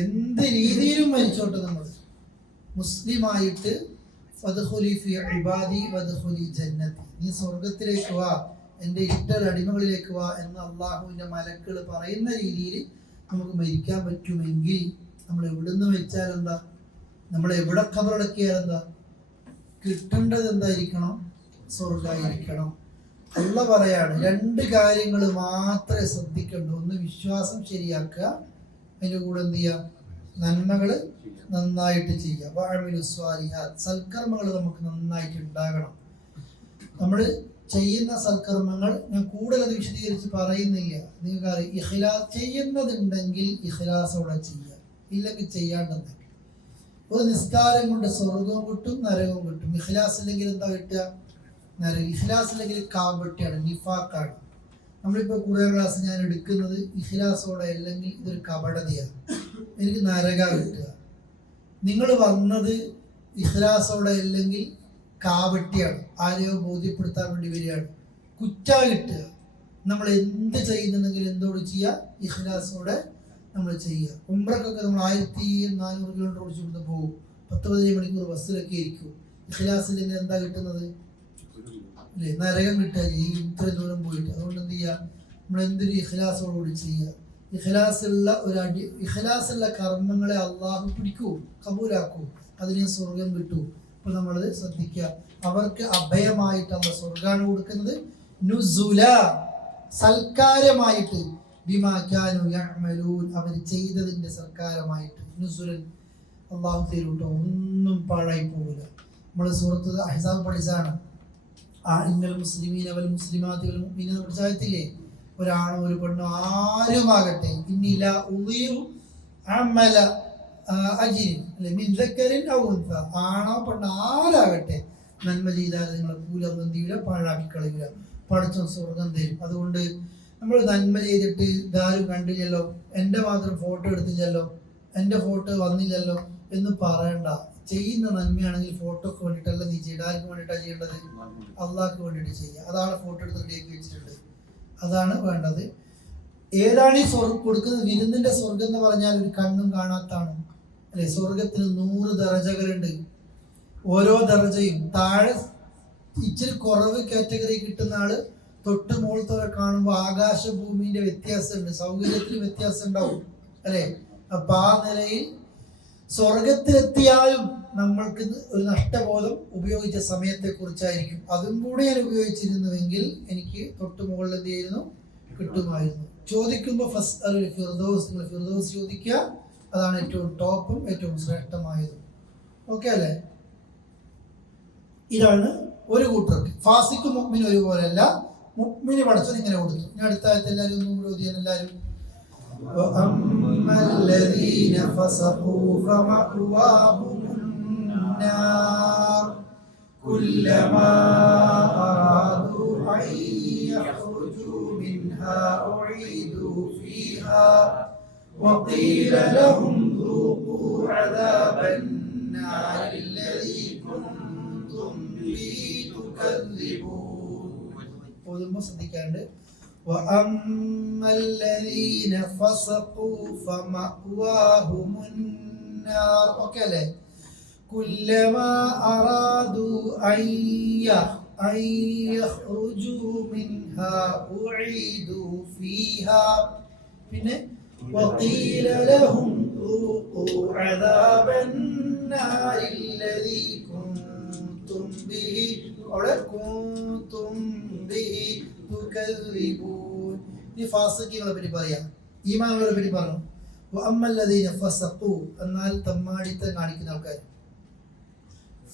എന്ത് രീതിയിലും മരിച്ചോട്ടെ, നമ്മൾ മുസ്ലിമായിട്ട് നീ സ്വർഗത്തിലേക്ക് വാ, എൻ്റെ ഇഷ്ട അടിമകളിലേക്ക് വാ എന്ന് അള്ളാഹുവിൻ്റെ മലക്കുകൾ പറയുന്ന രീതിയിൽ നമുക്ക് മരിക്കാൻ പറ്റുമെങ്കിൽ നമ്മൾ എവിടുന്ന് വെച്ചാൽ എന്താ, നമ്മൾ എവിടെ ഖബറടക്കിയാൽ എന്താ, കിട്ടേണ്ടത് എന്തായിരിക്കണം? സ്വർഗ്ഗമായിരിക്കണം. അള്ള പറയാണ് രണ്ട് കാര്യങ്ങൾ മാത്രമേ ശ്രദ്ധിക്കണ്ടൂ. ഒന്ന് വിശ്വാസം ശരിയാക്കുക, അതിൻ്റെ കൂടെ എന്ത് ചെയ്യുക? നന്മകൾ നന്നായിട്ട് ചെയ്യുക. സൽക്കർമ്മങ്ങൾ നമുക്ക് നന്നായിട്ട് ഉണ്ടാകണം. നമ്മൾ ചെയ്യുന്ന സൽക്കർമ്മങ്ങൾ ഞാൻ കൂടുതൽ അത് വിശദീകരിച്ച് പറയുന്നില്ല, നിങ്ങൾക്കറിയാം. ഇഖ്ലാസ് ചെയ്യുന്നതുണ്ടെങ്കിൽ ഇഖ്ലാസോടെ ചെയ്യുക, ഇല്ലെങ്കിൽ ചെയ്യാണ്ടെങ്കിൽ. ഒരു നിസ്കാരം കൊണ്ട് സ്വർഗവും കിട്ടും നരകവും കിട്ടും. ഇഖ്ലാസ് ഇല്ലെങ്കിൽ എന്താ കിട്ടുക? നരകം. ഇഖ്ലാസ് ഇല്ലെങ്കിൽ കാബട്ടിയാണ്, നിഫാക്കാണ്. നമ്മളിപ്പോൾ ഖുർആൻ ക്ലാസ് ഞാൻ എടുക്കുന്നത് ഇഖ്ലാസോടെ അല്ലെങ്കിൽ ഇതൊരു കപടതയാണ്, എനിക്ക് നരക കിട്ടുക. നിങ്ങൾ വന്നത് ഇഖ്ലാസോടെ അല്ലെങ്കിൽ കാവട്ടിയാണ്, ആരെയോ ബോധ്യപ്പെടുത്താൻ വേണ്ടി വരികയാണ്, കുറ്റ കിട്ടുക. നമ്മൾ എന്ത് ചെയ്യുന്നുണ്ടെങ്കിൽ എന്തോട് ചെയ്യുക? ഇഖ്ലാസോടെ നമ്മൾ ചെയ്യുക. ഉംറക്കൊക്കെ നമ്മൾ 1400 കിലോമീറ്റർ ഓടിച്ചുകൊണ്ട് പോകും, 10-15 മണിക്കൂർ ബസ്സിലൊക്കെ ഇരിക്കും. ഇഖ്ലാസില്ലെങ്കിൽ എന്താ കിട്ടുന്നത്? അല്ലേ, നരകം കിട്ടുക ചെയ്യും, ഇത്രയും ദൂരം പോയിട്ട്. അതുകൊണ്ട് എന്ത് ചെയ്യുക? നമ്മൾ എന്തൊരു ഇഖ്ലാസോടുകൂടി ചെയ്യുക. ഇഖ്ലാസുള്ള കർമ്മങ്ങളെ അള്ളാഹു പിടിക്കൂ, കബൂലാക്കൂ, അതിനെ സ്വർഗം കിട്ടൂ. അപ്പൊ നമ്മളത് ശ്രദ്ധിക്കുക. അവർക്ക് അഭയമായിട്ട് നമ്മൾ സ്വർഗാണ് കൊടുക്കുന്നത്, നുസുല, സൽക്കാരമായിട്ട്, ബിമാ കാനൂ യഅമലൂൻ, അവർ ചെയ്തതിന്റെ സൽക്കാരമായിട്ട്. നുസുലൻ അള്ളാഹു തരുട്ടോ, ഒന്നും പാഴായി പോകില്ല. നമ്മൾ സൂറത്ത് അഹ്സാബ് പഠിച്ചാണ്. ഇന്നൽ മുസ്ലിമീന വൽ മുസ്ലിമാത്തി വൽ മുഅ്മിനീന പഠിച്ചായത്തില്ലേ? ഒരാണോ ഒരു പെണ്ണോ ആരുമാകട്ടെ, ഇന്നില ഉളീറു അമല അജിരിൻ മിൻ ദക്കറിൻ ഔ ഉൻസ, ആണോ പെണ്ണോ ആരാകട്ടെ, നന്മ ചെയ്താൽ നിങ്ങളെ കൂലി എന്ത് ചെയ്യില്ല, പാഴാക്കി കളയില്ല, പഠിച്ചോ സ്വർഗം തരും. അതുകൊണ്ട് നമ്മൾ നന്മ ചെയ്തിട്ട് ഇതാരും കണ്ടില്ലല്ലോ, എൻ്റെ മാത്രം ഫോട്ടോ എടുത്തില്ലല്ലോ, എൻ്റെ ഫോട്ടോ വന്നില്ലല്ലോ എന്ന് പറയണ്ട. ചെയ്യുന്ന നന്മയാണെങ്കിൽ ഫോട്ടോക്ക് വേണ്ടിയിട്ടല്ല നീ ചെയ്യേണ്ടത്. ആർക്ക് വേണ്ടിയിട്ടാണ് ചെയ്യേണ്ടത്? അള്ളാഹ്ക്ക് വേണ്ടിയിട്ട് ചെയ്യുക. അതാണ് ഫോട്ടോ എടുത്ത് റെഡിയാക്കി വെച്ചിട്ടുണ്ട്, അതാണ് വേണ്ടത്. ഏതാണ് ഈ കൊടുക്കുന്നത്? വിരുന്നിന്റെ സ്വർഗം എന്ന് പറഞ്ഞാൽ ഒരു കണ്ണും കാണാത്താണ്, അല്ലെ? സ്വർഗത്തിന് 100 ദറജകളുണ്ട്. ഓരോ ദറജയും താഴെ ഇച്ചിരി കുറവ് കാറ്റഗറി കിട്ടുന്ന ആള് തൊട്ട് മുകളിലത്തോടെ കാണുമ്പോൾ ആകാശഭൂമിന്റെ വ്യത്യാസമുണ്ട്, സൗകര്യത്തിന് വ്യത്യാസം ഉണ്ടാവും, അല്ലെ? അപ്പൊ ആ നിലയിൽ സ്വർഗത്തിലെത്തിയാലും നമ്മൾക്ക് ഒരു നഷ്ടബോധം ഉപയോഗിച്ച സമയത്തെ കുറിച്ചായിരിക്കും. അതും കൂടി ഞാൻ ഉപയോഗിച്ചിരുന്നുവെങ്കിൽ എനിക്ക് തൊട്ട് മുകളിൽ എന്ത് ചെയ്യുന്നു കിട്ടുമായിരുന്നു. ചോദിക്കുമ്പോൾ ഫസ്റ്റ് ഫിർദൗസ്, നിങ്ങൾ ഫിർദൗസ് ചോദിക്കുക, അതാണ് ഏറ്റവും ടോപ്പും ഏറ്റവും ശ്രേഷ്ഠമായതും. ഓക്കെ അല്ലേ? ഇതാണ് ഒരു കൂട്ടർക്ക്. ഫാസിക്കും മുഅ്മിനും ഒരുപോലെയല്ല. മുഅ്മിന് പഠിച്ചത് ഇങ്ങനെ കൊടുത്തു. ഞാൻ അടുത്ത ആയത്ത് എല്ലാവരും ഒന്നും കൂടി ഓതിയാൽ എല്ലാവരും. وَأَمَّا الَّذِينَ فَسَقُوا فَمَأْوَاهُمُ النَّارُ كُلَّمَا أَرَادُوا أَن يَخْرُجُوا مِنْهَا أُعِيدُوا فِيهَا وَقِيلَ لَهُمْ ذُوقُوا عَذَابَ النَّارِ الَّذِي كُنتُمْ بِهِ تُكَذِّبُونَ. وَأَمَّا الَّذِينَ فَسَقُوا فَمَأْوَاهُمُ النَّارُ كُلَّمَا أَرَادُوا أَن يَخْرُجُوا مِنْهَا أُعِيدُوا فِيهَا وَقِيلَ لَهُمْ ذوقوا عذاب النار الذي كنتم به تكذبون. ഈ ഫാസിഖുകളെ പറ്റി പറയാം, ഈമാനുള്ളവരെ പറ്റി പറഞ്ഞു. വഅമ്മല്ലദീന ഫസഖു, എന്നാൽ തമ്മാടിത്തം കാണിക്കുന്ന ആൾക്കാർ,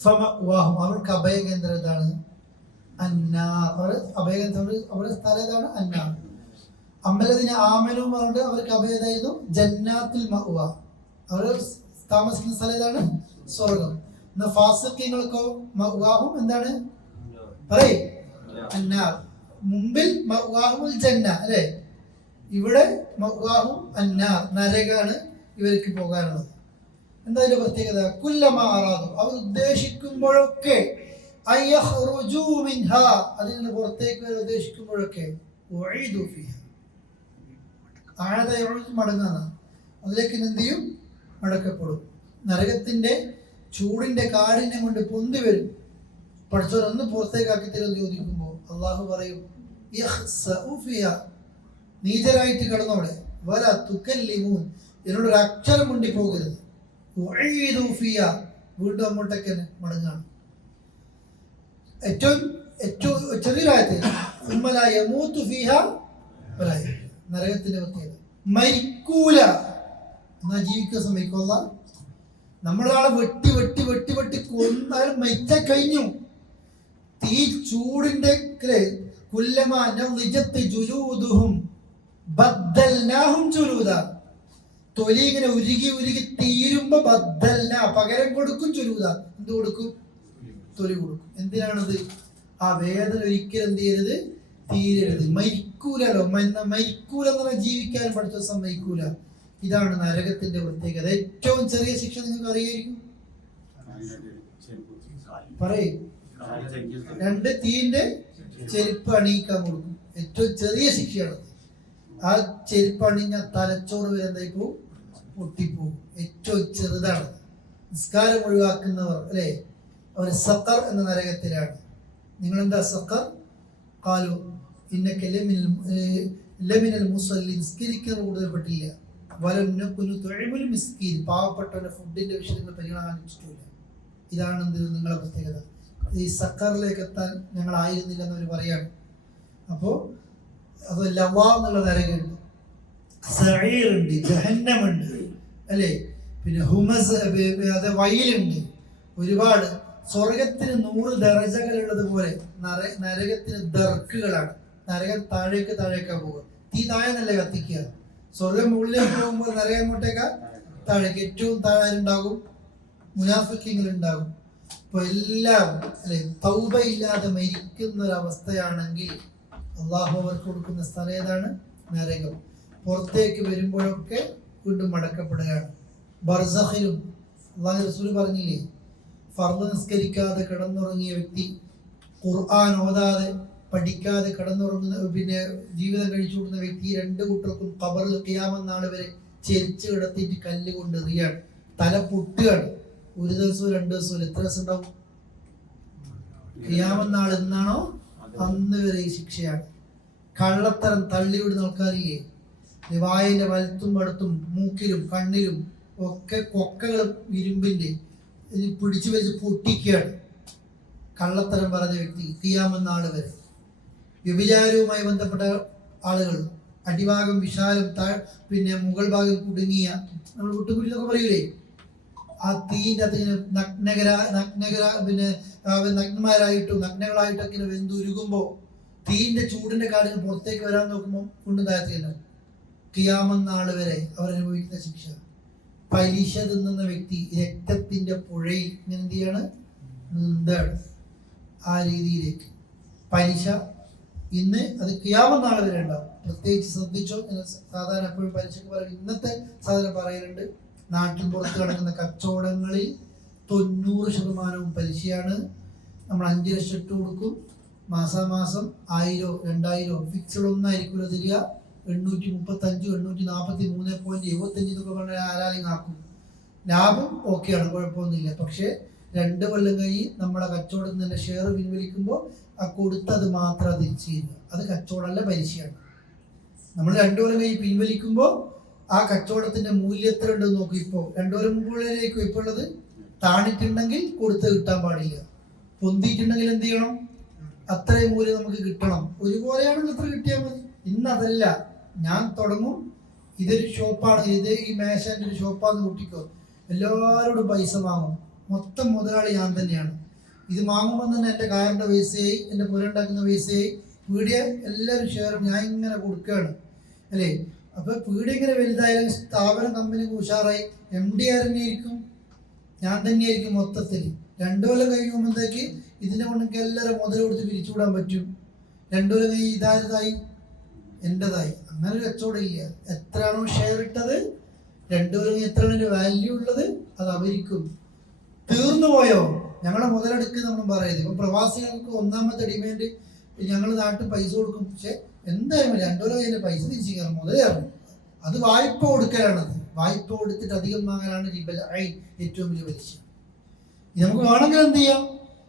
ഫമഅവാഹും, അവർക്ക് അഭയകേന്ദ്രം എന്താണ്? അന്നാർ. അവർ അഭയകേന്ദ്രം, അവരുടെ സ്ഥലം ഏതാണ്? അന്നാർ. അമ്മല്ലദീന ആമനു പറഞ്ഞിട്ട് അവർക്ക് അഭയതായിരുന്നു ജന്നാത്തുൽ മഅവ, അവർ താമസിക്കുന്ന സ്ഥലം ഏതാണ്? സ്വർഗം. എന്നാൽ ഫാസിഖുകൾക്കോ മഅവാഹും എന്താണ്? പറയ്. അന്നാർ. മുമ്പിൽ മഅവാഹുൽ ജന്ന അല്ലേ, ഇവിടെ മഅവാഹും അന്നാർ, നരകാണ് ഇവർക്ക് പോകാനുള്ളത്. എന്താ അതിന്റെ പ്രത്യേകത? കുല്ലമാ അറാദു, അവർ ഉദ്ദേശിക്കുമ്പോഴൊക്കെ, അയ്യഖ്റുജൂ മിൻഹാ, അതിൽ നിന്ന് പുറത്തേക്ക് വരാൻ ഉദ്ദേശിക്കുമ്പോഴൊക്കെ, ഉഈദു ഫീഹാ, ആദ യഊദ് മടങ്ങാണ്, അതിലേക്ക് എന്ത് ചെയ്യും? മടക്കപ്പെടും. നരകത്തിന്റെ ചൂടിന്റെ കാഠിന്യം കൊണ്ട് പൊന്തി വരും. പഠിച്ചവരൊന്ന് പുറത്തേക്കാക്കി തരുമെന്ന് ചോദിക്കുമ്പോൾ അള്ളാഹു പറയും, യഖ്സഉ ഫീഹാ, നീചരായിട്ട് കിടന്നവിടെ, വല തുകല്ലിമൂൻ, എന്നോടൊരു അക്ഷരം മുണ്ടി പോകരുത്, ഉഈദു ഫീഹാ, വീണ്ടും അങ്ങോട്ടേക്ക് മടങ്ങാണ്. ഏറ്റവും ചെറിയൊരായത്ത്, ഉമ്മല യമൂതു ഫീഹാ വല യഹ്യ, നരകത്തിന്റെ പ്രത്യേകത മരിക്കൂല, എന്നാൽ ജീവിക്കാൻ സമ്മതിക്കുള്ള. നമ്മളാളെ വെട്ടി വെട്ടി വെട്ടി വെട്ടി കൊന്നാലും മരിച്ച കഴിഞ്ഞു. തീ ചൂടിന്റെ കുല്ലമാ നളിജത്ത് ജുലൂദുഹും ബദ്ദൽനാഹും ജുലൂദ, തൊലി ഇങ്ങനെ ഉരുകി ഉരുകി തീരുമ്പോ ബദ്ദൽന, പകരം കൊടുക്കും. ജുലൂദ, എന്ത് കൊടുക്കും? തൊലി കൊടുക്കും. എന്തിനാണത്? ആ വേദന ഒരിക്കലും എന്ത് ചെയ്യരുത്? തീരരുത്. മരിക്കൂലല്ലോ, മരിക്കൂല എന്ന് പറഞ്ഞാൽ ജീവിക്കാൻ പഠിച്ച സമ്മതിക്കൂല. ഇതാണ് നരകത്തിന്റെ പ്രത്യേകത. ഏറ്റവും ചെറിയ ശിക്ഷ നിങ്ങൾക്ക് അറിയായിരിക്കും, പറയേ, 2 തീന്റെ ചെരുപ്പ് അണിയിക്കാൻ കൊടുക്കും. ഏറ്റവും ചെറിയ ശിക്ഷയാണ്. ആ ചെരുപ്പ് അണിഞ്ഞ തലച്ചോറ് വരെ എന്തായി പോവും? പൊട്ടിപ്പോവും. ഏറ്റവും ചെറുതാണ്. നിസ്കാരം ഒഴിവാക്കുന്നവർ അല്ലേ, അവർ സഖർ എന്ന നരകത്തിലാണ്. നിങ്ങളെന്താ സഖർ? ഖാലു ഇന്നക ലമിനൽ മുസല്ലി, നിസ്കരിക്കാൻ കൂടുതൽപ്പെട്ടില്ല. മിസ്കീൻ, പാവപ്പെട്ടവന്റെ ഫുഡിന്റെ വിഷയങ്ങൾ പരിഗണിച്ചിട്ടില്ല. ഇതാണ് നിങ്ങളെ പ്രത്യേകത. ഈ സക്കറിലേക്ക് എത്താൻ ഞങ്ങൾ ആയിരുന്നില്ല എന്നവർ പറയാണ്. അപ്പോൾ അത് ലവാ എന്നുള്ള നരകമുണ്ട്, സഈറുണ്ട്, ജഹന്നമുണ്ട് അല്ലേ, പിന്നെ ഹുമസ്, അത് വയലുണ്ട്, ഒരുപാട്. സ്വർഗത്തിന് 100 ദറജകളുള്ളത് പോലെ നരകത്തിന് ദർക്കുകളാണ്. നരകം താഴേക്കാ പോകുക. തീ താഴെ നല്ല കത്തിക്കുക. സ്വർഗം മുകളിലേക്ക് പോകുമ്പോൾ നരകം അങ്ങോട്ടേക്കാ താഴേക്ക്. ഏറ്റവും താഴെ ഉണ്ടാകും മുനാഫിഖീങ്ങളുണ്ടാകും. അപ്പോൾ എല്ലാം അല്ലെ, തൗബ ഇല്ലാതെ മരിക്കുന്ന ഒരവസ്ഥയാണെങ്കിൽ അള്ളാഹു അവർക്ക് കൊടുക്കുന്ന സ്ഥലം ഏതാണ്? നരകം. പുറത്തേക്ക് വരുമ്പോഴൊക്കെ വീണ്ടും മടക്കപ്പെടുകയാണ്. ബർസഖിലും അള്ളാഹു റസൂൽ പറഞ്ഞില്ലേ, ഫർദ് നിസ്കരിക്കാതെ കിടന്നുറങ്ങിയ വ്യക്തി, ഖുർആൻ ഓതാതെ പഠിക്കാതെ കിടന്നുറങ്ങുന്ന, പിന്നെ ജീവിതം കഴിച്ചു കൂടുന്ന വ്യക്തി, 2 കൂട്ടർക്കും ഖബറിൽ ഖിയാമത്ത് നാൾ വരെ ചെരിച്ച് കിടത്തിയിട്ട് കല്ല് കൊണ്ട് എറിയാണ്, തല പൊട്ടുകയാണ്. 1 ദിവസവും 2 ദിവസവും എത്ര ദിവസം ഉണ്ടാവും? ഖിയാമത്ത് നാൾ എന്നാണോ അന്ന് വരെ ഈ ശിക്ഷയാണ്. കള്ളത്തരം തള്ളിവിടുന്ന ആൾക്കാരില്ലേ, വായിലെ വലത്തും അടുത്തും മൂക്കിലും കണ്ണിലും ഒക്കെ കൊക്കകളും ഇരുമ്പിന്റെ പിടിച്ചു വെച്ച് പൊട്ടിക്കുകയാണ്. കള്ളത്തരം പറഞ്ഞ വ്യക്തി ഖിയാമത്ത് നാൾ വരെ. വ്യഭിചാരവുമായി ബന്ധപ്പെട്ട ആളുകൾ, അടിഭാഗം വിശാലം, പിന്നെ മുകൾ ഭാഗം കുടുങ്ങിയ, നമ്മൾ വിട്ടുകുടി എന്നൊക്കെ പറയൂലേ, ആ തീൻ്റെ അതിന് പിന്നെ നഗ്നമാരായിട്ടും നഗ്നകളായിട്ടൊക്കെ ഇങ്ങനെ വെന്തുരുകുമ്പോൾ തീൻ്റെ ചൂടിന്റെ കാടിന് പുറത്തേക്ക് വരാൻ നോക്കുമ്പോൾ കൊണ്ടും താഴ്ത്തിയല്ലോ. ഖിയാമത്ത് നാൾ വരെ അവരനുഭവിക്കുന്ന ശിക്ഷ. പലിശ തിന്നുന്ന വ്യക്തി രക്തത്തിന്റെ പുഴയിൽ ഇങ്ങനെ എന്ത് ചെയ്യാണ്? നീന്താണ്. ആ രീതിയിലേക്ക് പലിശ ഇന്ന് അത് ഖിയാമത്ത് നാൾ വരെ ഉണ്ടാവും. പ്രത്യേകിച്ച് ശ്രദ്ധിച്ചോ. സാധാരണ എപ്പോഴും പലിശക്ക് പറയും, ഇന്നത്തെ സാധാരണ പറയലുണ്ട്, നാട്ടിൻ പുറത്ത് കിടക്കുന്ന കച്ചവടങ്ങളിൽ 90% പലിശയാണ്. നമ്മൾ 5 ലക്ഷം ഇട്ട് കൊടുക്കും, മാസാമാസം 1000 2000 ഫിക്സഡ് ഒന്നായിരിക്കും തരിക. 835 843.75 എന്നൊക്കെ പറഞ്ഞാൽ ആരാലിങ് ആക്കും. ലാഭം ഓക്കെയാണ്, കുഴപ്പമൊന്നുമില്ല. പക്ഷേ 2 കൊല്ലം കഴിഞ്ഞ് നമ്മളെ കച്ചവടത്തിൽ നിന്ന് ഷെയർ പിൻവലിക്കുമ്പോൾ ആ കൊടുത്തത് മാത്രം തിരിച്ചു തരിക. അത് കച്ചവടമല്ല, പലിശയാണ്. നമ്മൾ 2 കൊല്ലം കഴിഞ്ഞ് പിൻവലിക്കുമ്പോൾ ആ കച്ചവടത്തിന്റെ മൂല്യം എത്ര ഉണ്ടെന്ന് നോക്കും. ഇപ്പോൾ 2 കൊല്ലം മുമ്പുള്ളതിലേക്കും ഇപ്പോൾ ഉള്ളത്. താണിട്ടുണ്ടെങ്കിൽ കൊടുത്ത് കിട്ടാൻ പാടില്ല, പൊന്തിയിട്ടുണ്ടെങ്കിൽ എന്ത് ചെയ്യണം, അത്രയും മൂല്യം നമുക്ക് കിട്ടണം. ഒരുപോലെയാണെങ്കിൽ എത്ര കിട്ടിയാൽ മതി. ഇന്നതല്ല, ഞാൻ തുടങ്ങും, ഇതൊരു ഷോപ്പാണ്, ഇത് ഈ മേശൻ്റെ ഒരു ഷോപ്പാന്ന് കൂട്ടിക്കോ, എല്ലാവരോടും പൈസ വാങ്ങും, മൊത്തം മുതലാളി ഞാൻ തന്നെയാണ്. ഇത് വാങ്ങുമ്പോൾ തന്നെ എൻ്റെ കാറിൻ്റെ പൈസയായി, എൻ്റെ പുരണ്ടാക്കുന്ന പൈസയായി, പീടിയ എല്ലാവരും ഷെയറും ഞാൻ ഇങ്ങനെ കൊടുക്കുകയാണ് അല്ലേ. അപ്പോൾ പീടിയ ഇങ്ങനെ വലുതായാലും സ്ഥാപനം കമ്പനി ഉഷാറായി, MD തന്നെയായിരിക്കും, ഞാൻ തന്നെയായിരിക്കും മൊത്തത്തിൽ. 2 കൊല്ലം കഴിയുമ്പോഴത്തേക്ക് ഇതിനെ കൊണ്ടൊക്കെ എല്ലാവരും മുതൽ കൊടുത്ത് പിരിച്ചുവിടാൻ പറ്റും. 2 കൊല്ലം കഴിഞ്ഞ് ഇതാരതായി, എൻ്റെതായി. അങ്ങനെ ഒരു കച്ചവടം ഇല്ല. എത്രയാണോ ഷെയർ ഇട്ടത്, 2 കൊല്ലം കഴിഞ്ഞ് എത്രയാണ് വാല്യൂ ഉള്ളത്, അത് അവർക്കും. തീർന്നു പോയോ, ഞങ്ങളെ മുതലെടുക്കുക നമ്മൾ പറയരുത്. ഇപ്പം പ്രവാസികൾക്ക് ഒന്നാമത്തെ ഡിമാൻഡ്, ഞങ്ങൾ നാട്ടിൽ പൈസ കൊടുക്കും, പക്ഷെ എന്തായാലും 2 കൊല്ലം കഴിഞ്ഞ പൈസ തിരിച്ചു കയറും, മുതലാണ്. അത് വായ്പ കൊടുക്കലാണത്. വായ്പ കൊടുത്തിട്ട് അധികം വാങ്ങലാണ് റിബൽ ഐൻ, ഏറ്റവും വലിയ പലിശ. നമുക്ക് വേണമെങ്കിൽ എന്ത് ചെയ്യാം,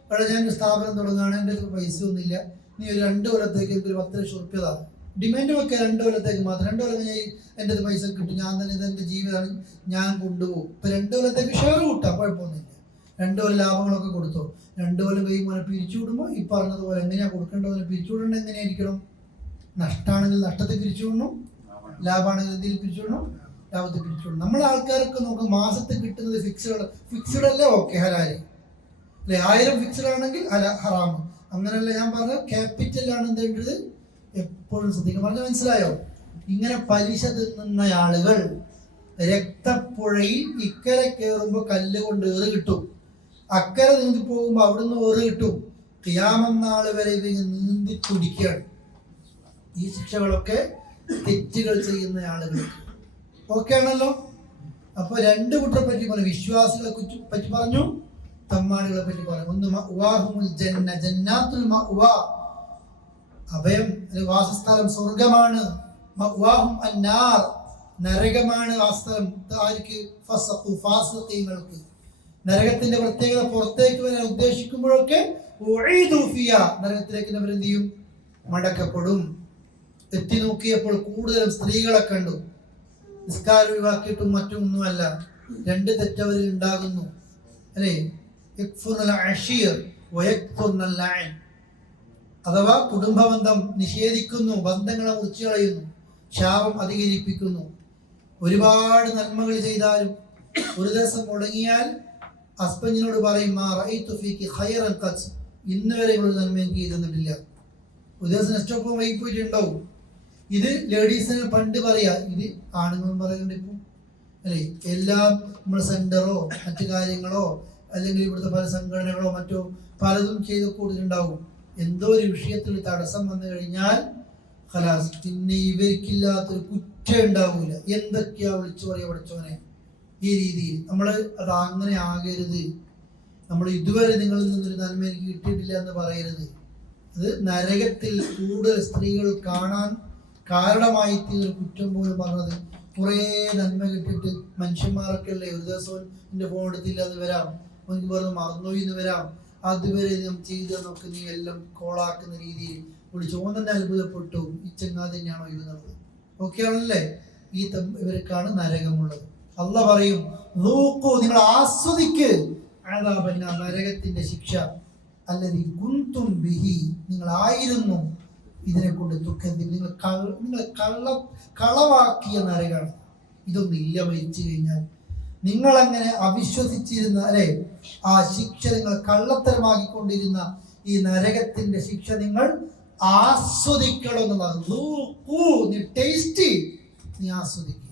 അവിടെ ഞാൻ സ്ഥാപനം തുടങ്ങുകയാണ്, എൻ്റെ അടുത്ത് പൈസ ഒന്നുമില്ല, നീ ഒരു 2 കൊല്ലത്തേക്ക് ഒരു 10 ലക്ഷം റുപ്യ താ, ഡിമാൻഡ് വെക്കുക 2 കൊല്ലത്തേക്ക് മാത്രം. 2 കൊല്ലം കഴിഞ്ഞാൽ എൻ്റെ അടുത്ത് പൈസ കിട്ടും, ഞാൻ തന്നെ ഇതെൻ്റെ ജീവിതമാണ്, ഞാൻ കൊണ്ടുപോകും. ഇപ്പം 2 കൊല്ലത്തേക്ക് ഷെയർ കൂട്ടാം, കുഴപ്പമൊന്നുമില്ല. 2 കൊല്ലം ലാഭങ്ങളൊക്കെ കൊടുത്തോ. 2 കൊല്ലം കഴിയുമ്പോൾ പിരിച്ചു വിടുമ്പോൾ ഈ പറഞ്ഞതുപോലെ എങ്ങനെയാണ് കൊടുക്കേണ്ടത്, പിരിച്ചു വിടേണ്ടത് എങ്ങനെയായിരിക്കണം, നഷ്ടമാണെങ്കിൽ നഷ്ടത്തെ പിരിച്ചു വിടണം, ലാഭമാണെങ്കിൽ എന്തെങ്കിലും പിരിച്ചു വിടണം, ലാഭത്തെ പിരിച്ചു വിടണം. നമ്മളെ ആൾക്കാരൊക്കെ നോക്കും മാസത്തിൽ കിട്ടുന്നത് ഫിക്സ്ഡ് അല്ലേ, ഓക്കെ ഹലാല് അല്ലെ. 1000 ഫിക്സ്ഡ് ആണെങ്കിൽ ഹറാമ്, അങ്ങനെയല്ല. ഞാൻ പറഞ്ഞ ക്യാപിറ്റലാണ് എന്ത് എപ്പോഴും ശ്രദ്ധിക്കുക. പറഞ്ഞാൽ മനസ്സിലായോ? ഇങ്ങനെ പലിശ തിന്നുന്ന ആളുകൾ രക്തപ്പുഴയിൽ ഇക്കരെ കയറുമ്പോൾ കല്ല് കൊണ്ട് ഏറ് കിട്ടും, അക്കരെ നീന്തി പോകുമ്പോൾ അവിടുന്ന് ഏറ് കിട്ടും. ഖിയാമത്ത് നാൾ വരെ ഇത് നീന്തി തുടിക്കുകയാണ്. ഈ ശിക്ഷകളൊക്കെ തെറ്റുകൾ ചെയ്യുന്ന ആളുകൾക്ക്. ഓക്കെ ആണല്ലോ. അപ്പൊ 2 കൂട്ടരെ പറ്റി പറഞ്ഞു, വിശ്വാസികളെ പറ്റി പറഞ്ഞു, തമ്മാടികളെ പറ്റി പറഞ്ഞു. ഒന്ന് മഅ്വാഹുമുൽ ജന്ന, ജന്നാത്തുൽ മഅ്വാ, അഭയം വാസസ്ഥലം സ്വർഗമാണ്. മഅ്വാഹും അന്നാർ, നരകമാണ് വാസസ്ഥലം. ആർക്ക്? ഫസഖു, ഫാസിഖീങ്ങൾക്ക്. നരകത്തിന്റെ പ്രത്യേകത, പുറത്തേക്ക് വരാൻ ഉദ്ദേശിക്കുമ്പോഴൊക്കെ ഉഈദു ഫിയാ, നരകത്തിലേക്ക് അവരെന്ത് ചെയ്യും, മടക്കപ്പെടും. എത്തി നോക്കിയപ്പോൾ കൂടുതലും സ്ത്രീകളെ കണ്ടു. നിസ്കാരം ഒഴിവാക്കിയിട്ടും മറ്റൊന്നുമല്ല, 2 തെറ്റവരിൽ ഉണ്ടാകുന്നു അല്ലേ. അഥവാ കുടുംബബന്ധം നിഷേധിക്കുന്നു, ബന്ധങ്ങളെ മുറിച്ചു കളയുന്നു, ശാപം അധികരിപ്പിക്കുന്നു. ഒരുപാട് നന്മകൾ ചെയ്താലും ഒരു ദിവസം മുടങ്ങിയാൽ ഹസ്ബൻഡിനോട് പറയും, ഇന്ന് വരെ ഒരു നന്മ എനിക്ക് ചെയ്തിട്ടില്ല. ഒരു ദിവസം നെസ്റ്റോപ്പം വൈകി പോയിട്ടുണ്ടാവും. ഇത് ലേഡീസിന് പണ്ട് പറയാ, ഇത് ആണുങ്ങളും പറയുന്നുണ്ട് ഇപ്പം അല്ലേ. എല്ലാം നമ്മൾ സെന്ററോ മറ്റു കാര്യങ്ങളോ അല്ലെങ്കിൽ ഇവിടുത്തെ പല സംഘടനകളോ മറ്റോ പലതും ചെയ്ത് കൊടുത്തിട്ടുണ്ടാവും. എന്തോ ഒരു വിഷയത്തിൽ തടസ്സം വന്നു കഴിഞ്ഞാൽ ഖലാസ്, പിന്നെ ഇവർക്കില്ലാത്തൊരു കുറ്റം ഉണ്ടാവൂല. എന്തൊക്കെയാ വിളിച്ചു പറയാ പഠിച്ചവനെ. ഈ രീതിയിൽ നമ്മൾ അത് അങ്ങനെ ആകരുത്. നമ്മൾ ഇതുവരെ നിങ്ങളിൽ നിന്നൊരു നന്മ എനിക്ക് കിട്ടിയിട്ടില്ല എന്ന് പറയരുത്. അത് നരകത്തിൽ കൂടുതൽ സ്ത്രീകൾ കാണാൻ കാരണമായി തീർന്ന കുറ്റം പോലും പറഞ്ഞത്. കുറേ നന്മ കിട്ടിയിട്ട് മനുഷ്യന്മാരൊക്കെ അല്ലേ ഒരു ദിവസം എൻ്റെ ഫോൺ എടുത്തില്ല എന്ന് വരാം, എനിക്ക് വെറുതെ മറന്നുപോയി എന്ന് വരാം, അതുവരെ നാം ചെയ്ത് നമുക്ക് നീ എല്ലാം കോളാക്കുന്ന രീതിയിൽ വിളിച്ചു. ഓൻ തന്നെ അത്ഭുതപ്പെട്ടു, ഈ ചങ്ങാതി തന്നെയാണോ ഇത് എന്നുള്ളത്. ഓക്കെ ആണല്ലേ. ഇവർക്കാണ് നരകമുള്ളത്. അള്ളാഹ് പറയും, നിങ്ങൾ ആസ്വദിക്ക് നരകത്തിന്റെ ശിക്ഷ, അല്ലദീ കുന്തും ബിഹി, നിങ്ങളായിരുന്നു ഇതിനെ കൊണ്ട് ദുഃഖത്തിൽ, നിങ്ങൾ കളവാക്കിയ നരകാണ്. ഇതൊന്നും ഇല്ല മരിച്ചു കഴിഞ്ഞാൽ. നിങ്ങളങ്ങനെ അവിശ്വസിച്ചിരുന്ന അല്ലെ, ആ ശിക്ഷ നിങ്ങൾ കള്ളത്തരമാക്കിക്കൊണ്ടിരുന്ന ഈ നരകത്തിന്റെ ശിക്ഷ നിങ്ങൾ ആസ്വദിക്കണം എന്നുള്ളതാണ്. നീ ടേസ്റ്റ്, നീ ആസ്വദിക്കുക,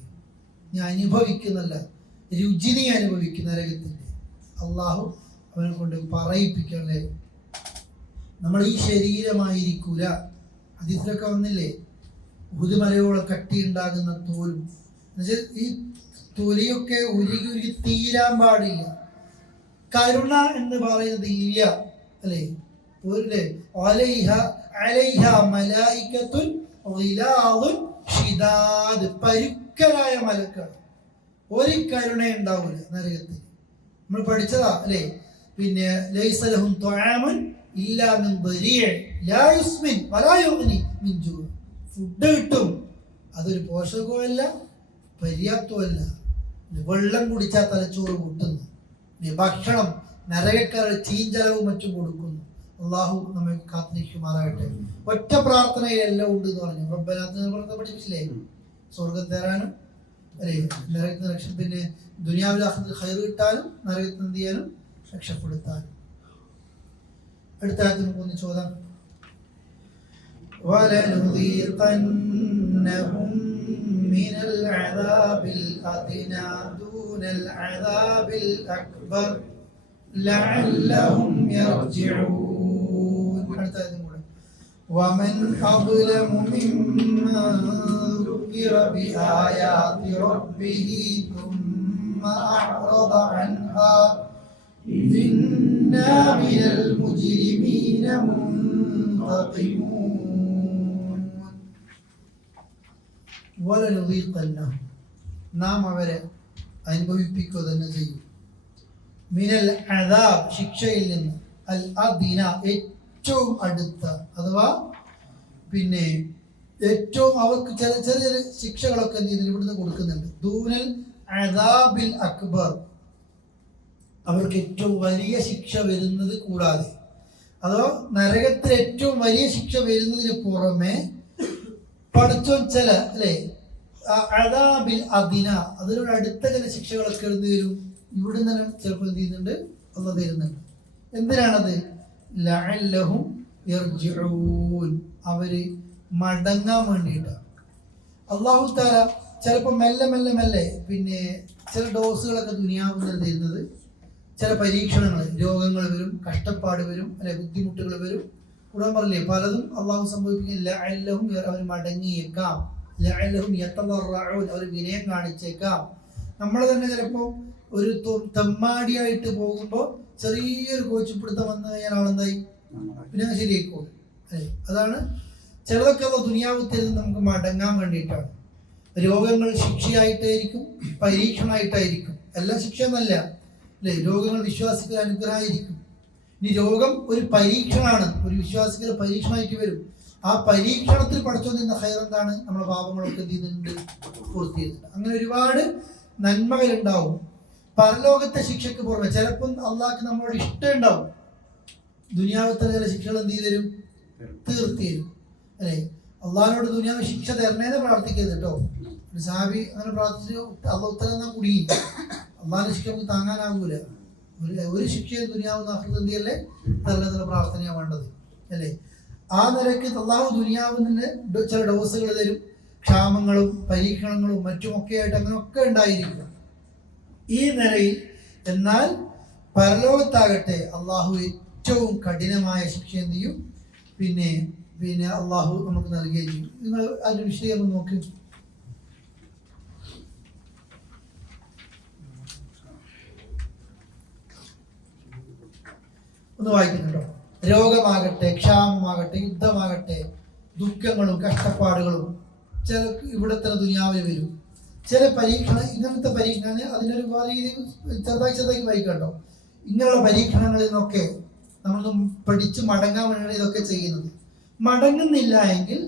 നീ അനുഭവിക്കുന്നല്ല, രുചി നീ അനുഭവിക്കുന്ന നരകത്തിന്റെ. അള്ളാഹു അവനെ കൊണ്ട് പറയിപ്പിക്കണേ. നമ്മൾ ഈ ശരീരമായിരിക്കൂല. ഹദീസിലൊക്കെ വന്നില്ലേ, ഉഹുദ് കട്ടി ഉണ്ടാകുന്ന തോലും. എന്നുവെച്ചാൽ ഈ തൊലിയൊക്കെ ഉരുകി തീരാൻ പാടില്ല. കരുണ എന്ന് പറയുന്നത് ഇല്ല അല്ലേ. പരുക്കരായ മലക്കാണ്. ഒരു കരുണ ഉണ്ടാവില്ല നരകത്തിൽ. നമ്മൾ പഠിച്ചതാ അല്ലേ. പിന്നെ ലൈസലഹും ത്വആമുൻ ഇല്ലാ മിൻ ദരീഅ ലാ യുസ്മിൻ വലാ യുഗ്നി മിൻ ജൂ. ഫുഡ് കിട്ടും, അതൊരു പോഷകവുമല്ല പര്യാപ്തമല്ല. വെള്ളം കുടിച്ചാൽ തലച്ചോറ് പൊട്ടുന്നു. ഭക്ഷണം നരകക്കാരുടെ ചീഞ്ചലവും മറ്റും കൊടുക്കുന്നു. അള്ളാഹു നമ്മെ കാത്തിരിക്കുമാറാകട്ടെ. ഒറ്റ പ്രാർത്ഥനയിൽ എല്ലാം ഉണ്ട് എന്ന് പറഞ്ഞു. റബ്ബനാ പഠിപ്പിച്ചില്ലേ? സ്വർഗം തരാനും അല്ലെ നരകത്തിന് രക്ഷ, പിന്നെ ദുനിയാവിൽ ഖൈർ കിട്ടാനും നരകത്തിന് എന്ത് ചെയ്യാനും രക്ഷപ്പെടുത്താനും. അടുത്ത ആയത്ത് നമുക്ക് ഒന്ന് ചോദാം. وَلَنُذِيقَنَّهُم مِّنَ الْعَذَابِ الْأَدْنَىٰ دُونَ الْعَذَابِ الْأَكْبَرِ لَعَلَّهُمْ يَرْجِعُونَ. അടുത്ത ആയത്തും കൂടെ. وَمَنْ أَظْلَمُ مِمَّن ذُكِّرَ بِآيَاتِ رَبِّهِ ثُمَّ أَعْرَضَ عَنْهَا إِنَّا مِنَ الْمُجْرِمِينَ مُنْتَقِمُونَ. وَلَنُذِيقَنَّهُم, നാം അവരെ അനുഭവിപ്പിക്കുക തന്നെ ചെയ്യും. മിനൽ അദാബ്, ശിക്ഷയിൽ നിന്ന്, അൽ അദ്ന, ഏറ്റവും അടുത്ത, അഥവാ പിന്നെ ഏറ്റവും അവർക്ക് ചെറിയ ചെറിയ ശിക്ഷകളൊക്കെ എന്ത് ചെയ്യുന്നു ഇവിടുന്ന് കൊടുക്കുന്നുണ്ട്. ദൂനൽ അദാബിൽ അക്ബർ, അവർക്ക് ഏറ്റവും വലിയ ശിക്ഷ വരുന്നത് കൂടാതെ, അഥവാ നരകത്തിൽ ഏറ്റവും വലിയ ശിക്ഷ വരുന്നതിന് പുറമെ പഠിച്ചോൻ ചില അല്ലെ അദാബിൽ അദ്ന, അതിനോട് അടുത്ത ചില ശിക്ഷകളൊക്കെ എന്ത് വരും ഇവിടെ നിന്ന് ചിലപ്പോൾ എന്ത് ചെയ്യുന്നുണ്ട് അള്ളാഹ് തരുന്നുണ്ട്. എന്തിനാണത്? ലഅല്ലഹും യർജിഊൻ, അവര് മടങ്ങാൻ വേണ്ടിയിട്ടാണ്. അള്ളാഹു തആല ചിലപ്പോൾ മെല്ലെ മെല്ലെ മെല്ലെ പിന്നെ ചില ഡോസുകളൊക്കെ ദുനിയാവിൽ തരുന്നത്. ചില പരീക്ഷണങ്ങൾ, രോഗങ്ങൾ വരും, കഷ്ടപ്പാട് വരും, അല്ലെ ബുദ്ധിമുട്ടുകൾ വരും. കൂടാൻ പറഞ്ഞില്ലേ പലതും അള്ളാഹു സംഭവിപ്പിക്കുന്ന ലഅല്ലഹും, അവർ മടങ്ങിയേക്കാം. ലഅല്ലഹും യതളറഊൻ, അവർ വിനയം കാണിച്ചേക്കാം. നമ്മൾ തന്നെ ചിലപ്പോൾ ഒരു തെമ്മാടിയായിട്ട് പോകുമ്പോൾ ചെറിയൊരു കോച്ചിപ്പിടുത്തം വന്നു കഴിഞ്ഞാൽ ആളെന്തായി പിന്നെ ശരിയായിക്കോളും. അല്ലേ? അതാണ് ചിലതൊക്കെ ദുനിയാവ് തരുന്നത് നമുക്ക് മടങ്ങാൻ വേണ്ടിയിട്ടാണ്. രോഗങ്ങൾ ശിക്ഷയായിട്ടായിരിക്കും, പരീക്ഷണമായിട്ടായിരിക്കും. എല്ലാം ശിക്ഷ എന്നല്ല അല്ലേ? രോഗങ്ങൾ വിശ്വാസികൾ അനുഗ്രഹമായിരിക്കും. ഇനി രോഗം ഒരു പരീക്ഷണമാണ്, ഒരു വിശ്വാസികൾ പരീക്ഷണമായിട്ട് വരും. ആ പരീക്ഷണത്തിൽ പഠിച്ചുകൊണ്ടിരുന്ന ഹൈർ എന്താണ്? നമ്മുടെ പാപങ്ങളൊക്കെ എന്ത് ചെയ്യുന്നുണ്ട്? പൂർത്തി ചെയ്യുന്നുണ്ട്. അങ്ങനെ ഒരുപാട് നന്മകളുണ്ടാവും. പരലോകത്തെ ശിക്ഷയ്ക്ക് പുറമെ ചിലപ്പം അള്ളാഹ്ക്ക് നമ്മളോട് ഇഷ്ടം ഉണ്ടാവും. ദുനിയാവത്തെ ചില ശിക്ഷകൾ എന്ത് ചെയ്തു തീർത്തി തരും. അല്ലെ? അള്ളാഹിനോട് ദുനിയാവ് ശിക്ഷ തരണേന്ന് പ്രാർത്ഥിക്കരുത് കേട്ടോ. ഒരു സാബി അങ്ങനെ പ്രാർത്ഥിച്ച് അള്ളാഹ് ഉത്തരം തന്നാൽ കുടുങ്ങി. അള്ളാഹിന്റെ ശിക്ഷ നമുക്ക് താങ്ങാനാകൂല. ഒരു ശിക്ഷയും ദുനിയാവ് എന്തിയല്ലേ തരണമെന്നുള്ള പ്രാർത്ഥനയാണ് വേണ്ടത്. അല്ലേ? ആ നിലയ്ക്ക് അള്ളാഹു ദുനിയാവിൽ നിന്ന് ചില ഡോസുകൾ തരും. ക്ഷാമങ്ങളും പരീക്ഷണങ്ങളും മറ്റുമൊക്കെ ആയിട്ട് അങ്ങനെയൊക്കെ ഉണ്ടായിരിക്കും ഈ നിലയിൽ. എന്നാൽ പരലോകത്താകട്ടെ അള്ളാഹു ഏറ്റവും കഠിനമായ ശിക്ഷ എന്ത് ചെയ്യും? പിന്നെ അള്ളാഹു നമുക്ക് നൽകുകയും ചെയ്യും. നിങ്ങൾ അതിന്റെ വിഷയം ഒന്ന് നോക്കി. ഒന്ന് വായിക്കുന്നുണ്ടോ? രോഗമാകട്ടെ, ക്ഷാമമാകട്ടെ, യുദ്ധമാകട്ടെ, ദുഃഖങ്ങളും കഷ്ടപ്പാടുകളും ചില ഇവിടെ തന്നെ ദുനിയാവിൽ വരും. ചില പരീക്ഷണം, ഇങ്ങനത്തെ പരീക്ഷണങ്ങൾ അതിനൊരു രീതിയിൽ ചെറുതാക്കി വായിക്കട്ടോ. ഇങ്ങനെയുള്ള പരീക്ഷണങ്ങളിൽ നിന്നൊക്കെ നമ്മളൊന്നും പഠിച്ച് മടങ്ങാൻ വേണ്ടിയാണ് ഇതൊക്കെ ചെയ്യുന്നത്. മടങ്ങുന്നില്ല എങ്കിൽ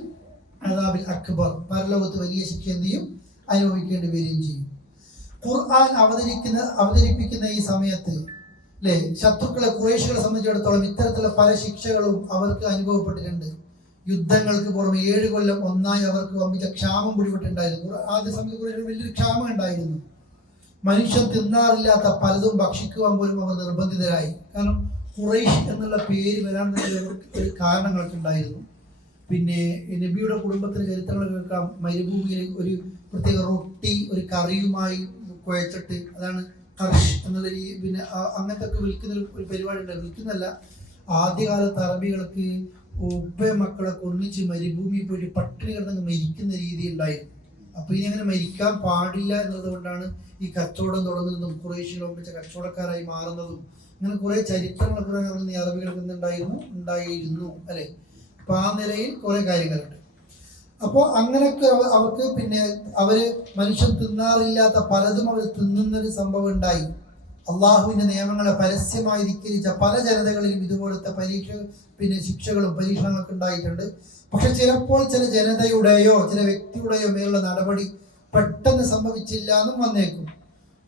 അദാബിൽ അക്ബർ, പരലോകത്ത് വലിയ ശിക്ഷ എന്ത് ചെയ്യും? അനുഭവിക്കേണ്ടി വരികയും ചെയ്യും. ഖുർആൻ അവതരിപ്പിക്കുന്ന ഈ സമയത്ത് അല്ലെ ശത്രുക്കളെ ഖുറൈശികളെ സംബന്ധിച്ചിടത്തോളം ഇത്തരത്തിലുള്ള പല ശിക്ഷകളും അവർക്ക് അനുഭവപ്പെട്ടിട്ടുണ്ട്. യുദ്ധങ്ങൾക്ക് പുറമെ 7 കൊല്ലം ഒന്നായി അവർക്ക് വമ്പിച്ച ക്ഷാമം പിടിപെട്ടിട്ടുണ്ടായിരുന്നു. ആദ്യ സമയത്ത് വലിയൊരു ക്ഷാമം ഉണ്ടായിരുന്നു. മനുഷ്യൻ തിന്നാറില്ലാത്ത പലതും ഭക്ഷിക്കുവാൻ പോലും അവർ നിർബന്ധിതരായി. കാരണം ഖുറൈശ് എന്നുള്ള പേര് വരാൻ ഒരു കാരണങ്ങളൊക്കെ ഉണ്ടായിരുന്നു. പിന്നെ നബിയുടെ കുടുംബത്തിന് ചരിത്രങ്ങൾ കേൾക്കാം. മരുഭൂമിയിൽ ഒരു പ്രത്യേക റൊട്ടി ഒരു കറിയുമായി കുഴച്ചിട്ട്, അതാണ് കർഷ് എന്നുള്ള പിന്നെ അങ്ങനത്തെ ഒക്കെ വിൽക്കുന്ന ഒരു പരിപാടി ഉണ്ടായിരുന്നു. വിൽക്കുന്നല്ല, ആദ്യകാലത്ത് അറബികൾക്ക് ഉപ്പയും മക്കളൊക്കെ ഒന്നിച്ച് മരുഭൂമിയിൽ പോയിട്ട് പട്ടിണി കിടന്നങ്ങ് മരിക്കുന്ന രീതി ഉണ്ടായിരുന്നു. അപ്പൊ ഇനി അങ്ങനെ മരിക്കാൻ പാടില്ല എന്നത് കൊണ്ടാണ് ഈ കച്ചവടം തുടങ്ങുന്നതും ഖുറൈശികൾ ഒന്നിച്ച കച്ചവടക്കാരായി മാറുന്നതും. അങ്ങനെ കുറെ ചരിത്രങ്ങളൊക്കെ ഈ അറബികൾക്ക് ഉണ്ടായിരുന്നു അല്ലെ? അപ്പൊ ആ നിലയിൽ കുറെ കാര്യങ്ങളുണ്ട്. അപ്പോൾ അങ്ങനെയൊക്കെ അവർക്ക് പിന്നെ അവര് മനുഷ്യൻ തിന്നാറില്ലാത്ത പലതും അവർ തിന്നുന്നൊരു സംഭവം ഉണ്ടായി. അള്ളാഹുവിന്റെ നിയമങ്ങളെ പരസ്യമായി ധിക്കരിച്ച പല ജനതകളിലും ഇതുപോലത്തെ ശിക്ഷകളും പരീക്ഷണങ്ങളൊക്കെ ഉണ്ടായിട്ടുണ്ട്. പക്ഷെ ചിലപ്പോൾ ചില ജനതയുടെയോ ചില വ്യക്തിയുടെയോ മേലുള്ള നടപടി പെട്ടെന്ന് സംഭവിച്ചില്ല എന്നും വന്നേക്കും.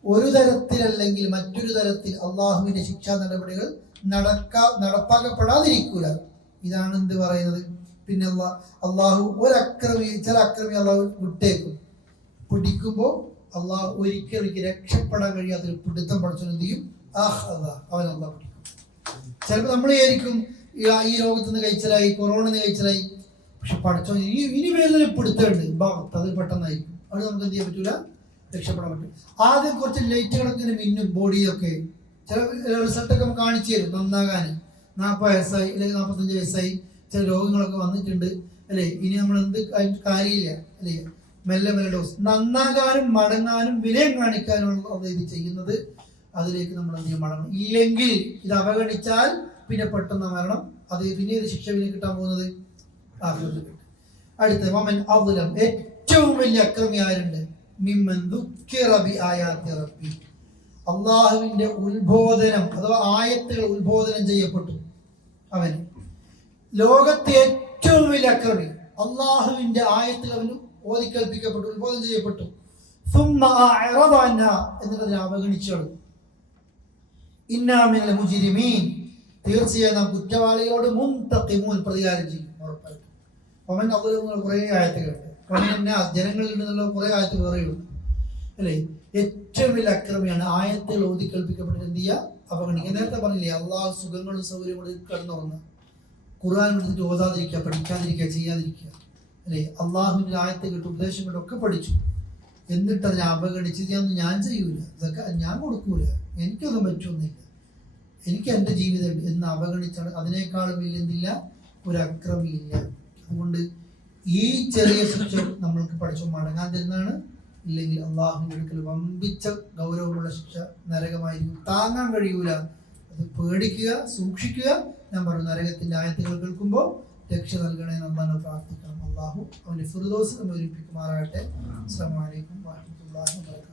ഒരു തരത്തിലല്ലെങ്കിൽ മറ്റൊരു തരത്തിൽ അള്ളാഹുവിന്റെ ശിക്ഷാ നടപടികൾ നടപ്പാക്കപ്പെടാതിരിക്കൂല. ഇതാണ് എന്ത് പറയുന്നത്. പിന്നെ അള്ളാഹു ചില അക്രമി അള്ളാഹു വിട്ടേക്കും. പിടിക്കുമ്പോൾ അള്ളാഹു ഒരിക്കലും രക്ഷപ്പെടാൻ കഴിയാത്തൊരു പിടുത്തം പഠിച്ചെന്ത് ചെയ്യും, അവൻ അള്ളാഹ് പിടിക്കും. ചിലപ്പോൾ നമ്മൾ വിചാരിക്കും ഈ രോഗത്തിൽ നിന്ന് കഴിച്ചലായി, കൊറോണ കഴിച്ചലായി, പക്ഷെ പഠിച്ചോ ഇനി വേറൊരു പിടുത്തമുണ്ട്, അത് പെട്ടെന്നായിരിക്കും. അത് നമുക്ക് എന്ത് ചെയ്യാൻ പറ്റൂല, രക്ഷപ്പെടാൻ പറ്റും. ആദ്യം കുറച്ച് ലൈറ്റുകളൊക്കെ ഇങ്ങനെ മിന്നും ബോഡിയൊക്കെ. ചില റിസൾട്ടൊക്കെ നമുക്ക് കാണിച്ചു തരും നന്നാകാൻ. 40 വയസ്സായി അല്ലെങ്കിൽ 45 വയസ്സായി ചില രോഗങ്ങളൊക്കെ വന്നിട്ടുണ്ട് അല്ലേ, ഇനി നമ്മൾ എന്ത് കാര്യമില്ല അല്ലേ, മെല്ലെ ഡോസ് നന്നാകാനും മടങ്ങാനും വിനയം കാണിക്കാനുമാണ് ഇത് ചെയ്യുന്നത്. അതിലേക്ക് നമ്മൾ എന്ത് ചെയ്യും, മടങ്ങും. ഇല്ലെങ്കിൽ ഇത് അവഗണിച്ചാൽ പിന്നെ പെട്ടെന്ന് മരണം. അത് പിന്നീട് ശിക്ഷ പിന്നെ കിട്ടാൻ പോകുന്നത് ആഹ്റത്തിൽ. അടുത്ത വമൻ അദ്ലം, ഏറ്റവും വലിയ അക്രമി ആരുണ്ട്, മിമ്മൻ ദുഃഖിറ ബിആയാതി റബ്ബി, അള്ളാഹുവിന്റെ ഉത്ബോധനം അഥവാ ആയത്തുകൾ ഉത്ബോധനം ചെയ്യപ്പെട്ടു. അവന് ലോകത്തെ ഏറ്റവും വലിയ അക്രമി, അള്ളാഹുവിന്റെ ആയത്തുകൾ അവന് ഓതിക്കൽപ്പിക്കപ്പെട്ടു, ഉത്ബോധനം ചെയ്യപ്പെട്ടു. എന്നിട്ട് അതിനെ അവഗണിച്ചു. ഇന്നാ മിനൽ മുജ്രിമീൻ, തീർച്ചയായും നാം കുറ്റവാളികളോട് മുൻതഖിമൂൻ, പ്രതികാരം ചെയ്യും ഉറപ്പായിട്ടും. അവൻ അതുപോലെ കുറേ ആയത്തുകളുണ്ട്. ജനങ്ങളിൽ നിന്നുള്ള കുറെ ആയത്ത് വേറെയുണ്ട് അല്ലേ. ഏറ്റവും വലിയ അക്രമിയാണ് ആയത്തുകൾ ഓതിക്കൽപ്പിക്കപ്പെട്ടിട്ട് എന്ത് ചെയ്യുക, അവഗണിക്കുക. നേരത്തെ പറഞ്ഞില്ലേ, അള്ളാഹു സുഖങ്ങളും സൗകര്യങ്ങളും കിടന്നുറങ്ങുക, ഖുർആൻ എടുത്തിട്ട് ഓതാതിരിക്കുക, പഠിക്കാതിരിക്കുക, ചെയ്യാതിരിക്കുക അല്ലേ. അള്ളാഹുവിൻ്റെ ആയത്ത് കേട്ട് ഉപദേശം കേട്ടൊക്കെ പഠിച്ചു, എന്നിട്ട് അതിനെ അവഗണിച്ച് ഞാൻ ചെയ്യൂല, ഇതൊക്കെ ഞാൻ കൊടുക്കൂല, എനിക്കൊന്നും പറ്റുന്നില്ല, എനിക്ക് എൻ്റെ ജീവിതം എന്ന് അവഗണിച്ചാണ് അതിനേക്കാളും വലിയ എന്തില്ല, ഒരു അക്രമിയില്ല. അതുകൊണ്ട് ഈ ചെറിയ ശിക്ഷ നമ്മൾക്ക് പഠിച്ചു മടങ്ങാൻ തരുന്നതാണ്. ഇല്ലെങ്കിൽ അള്ളാഹുവിൻ്റെ അടുക്കൽ വമ്പിച്ച ഗൗരവമുള്ള ശിക്ഷ നരകമായിരിക്കും, താങ്ങാൻ കഴിയൂല. അത് പേടിക്കുക, സൂക്ഷിക്കുക. ഞാൻ പറഞ്ഞു, നരകത്തിന്റെ ആയത്തുകൾ കേൾക്കുമ്പോൾ രക്ഷ നൽകണേ നമ്മൾ പ്രാർത്ഥിക്കണം. അള്ളാഹു അവന്റെ ഫിർദൗസ് നമ്മെ ഒരുപ്പിക്കുമാറാകട്ടെ. അസ്സലാമു അലൈക്കും വറഹ്മത്തുള്ളാഹി വബറകാതുഹു.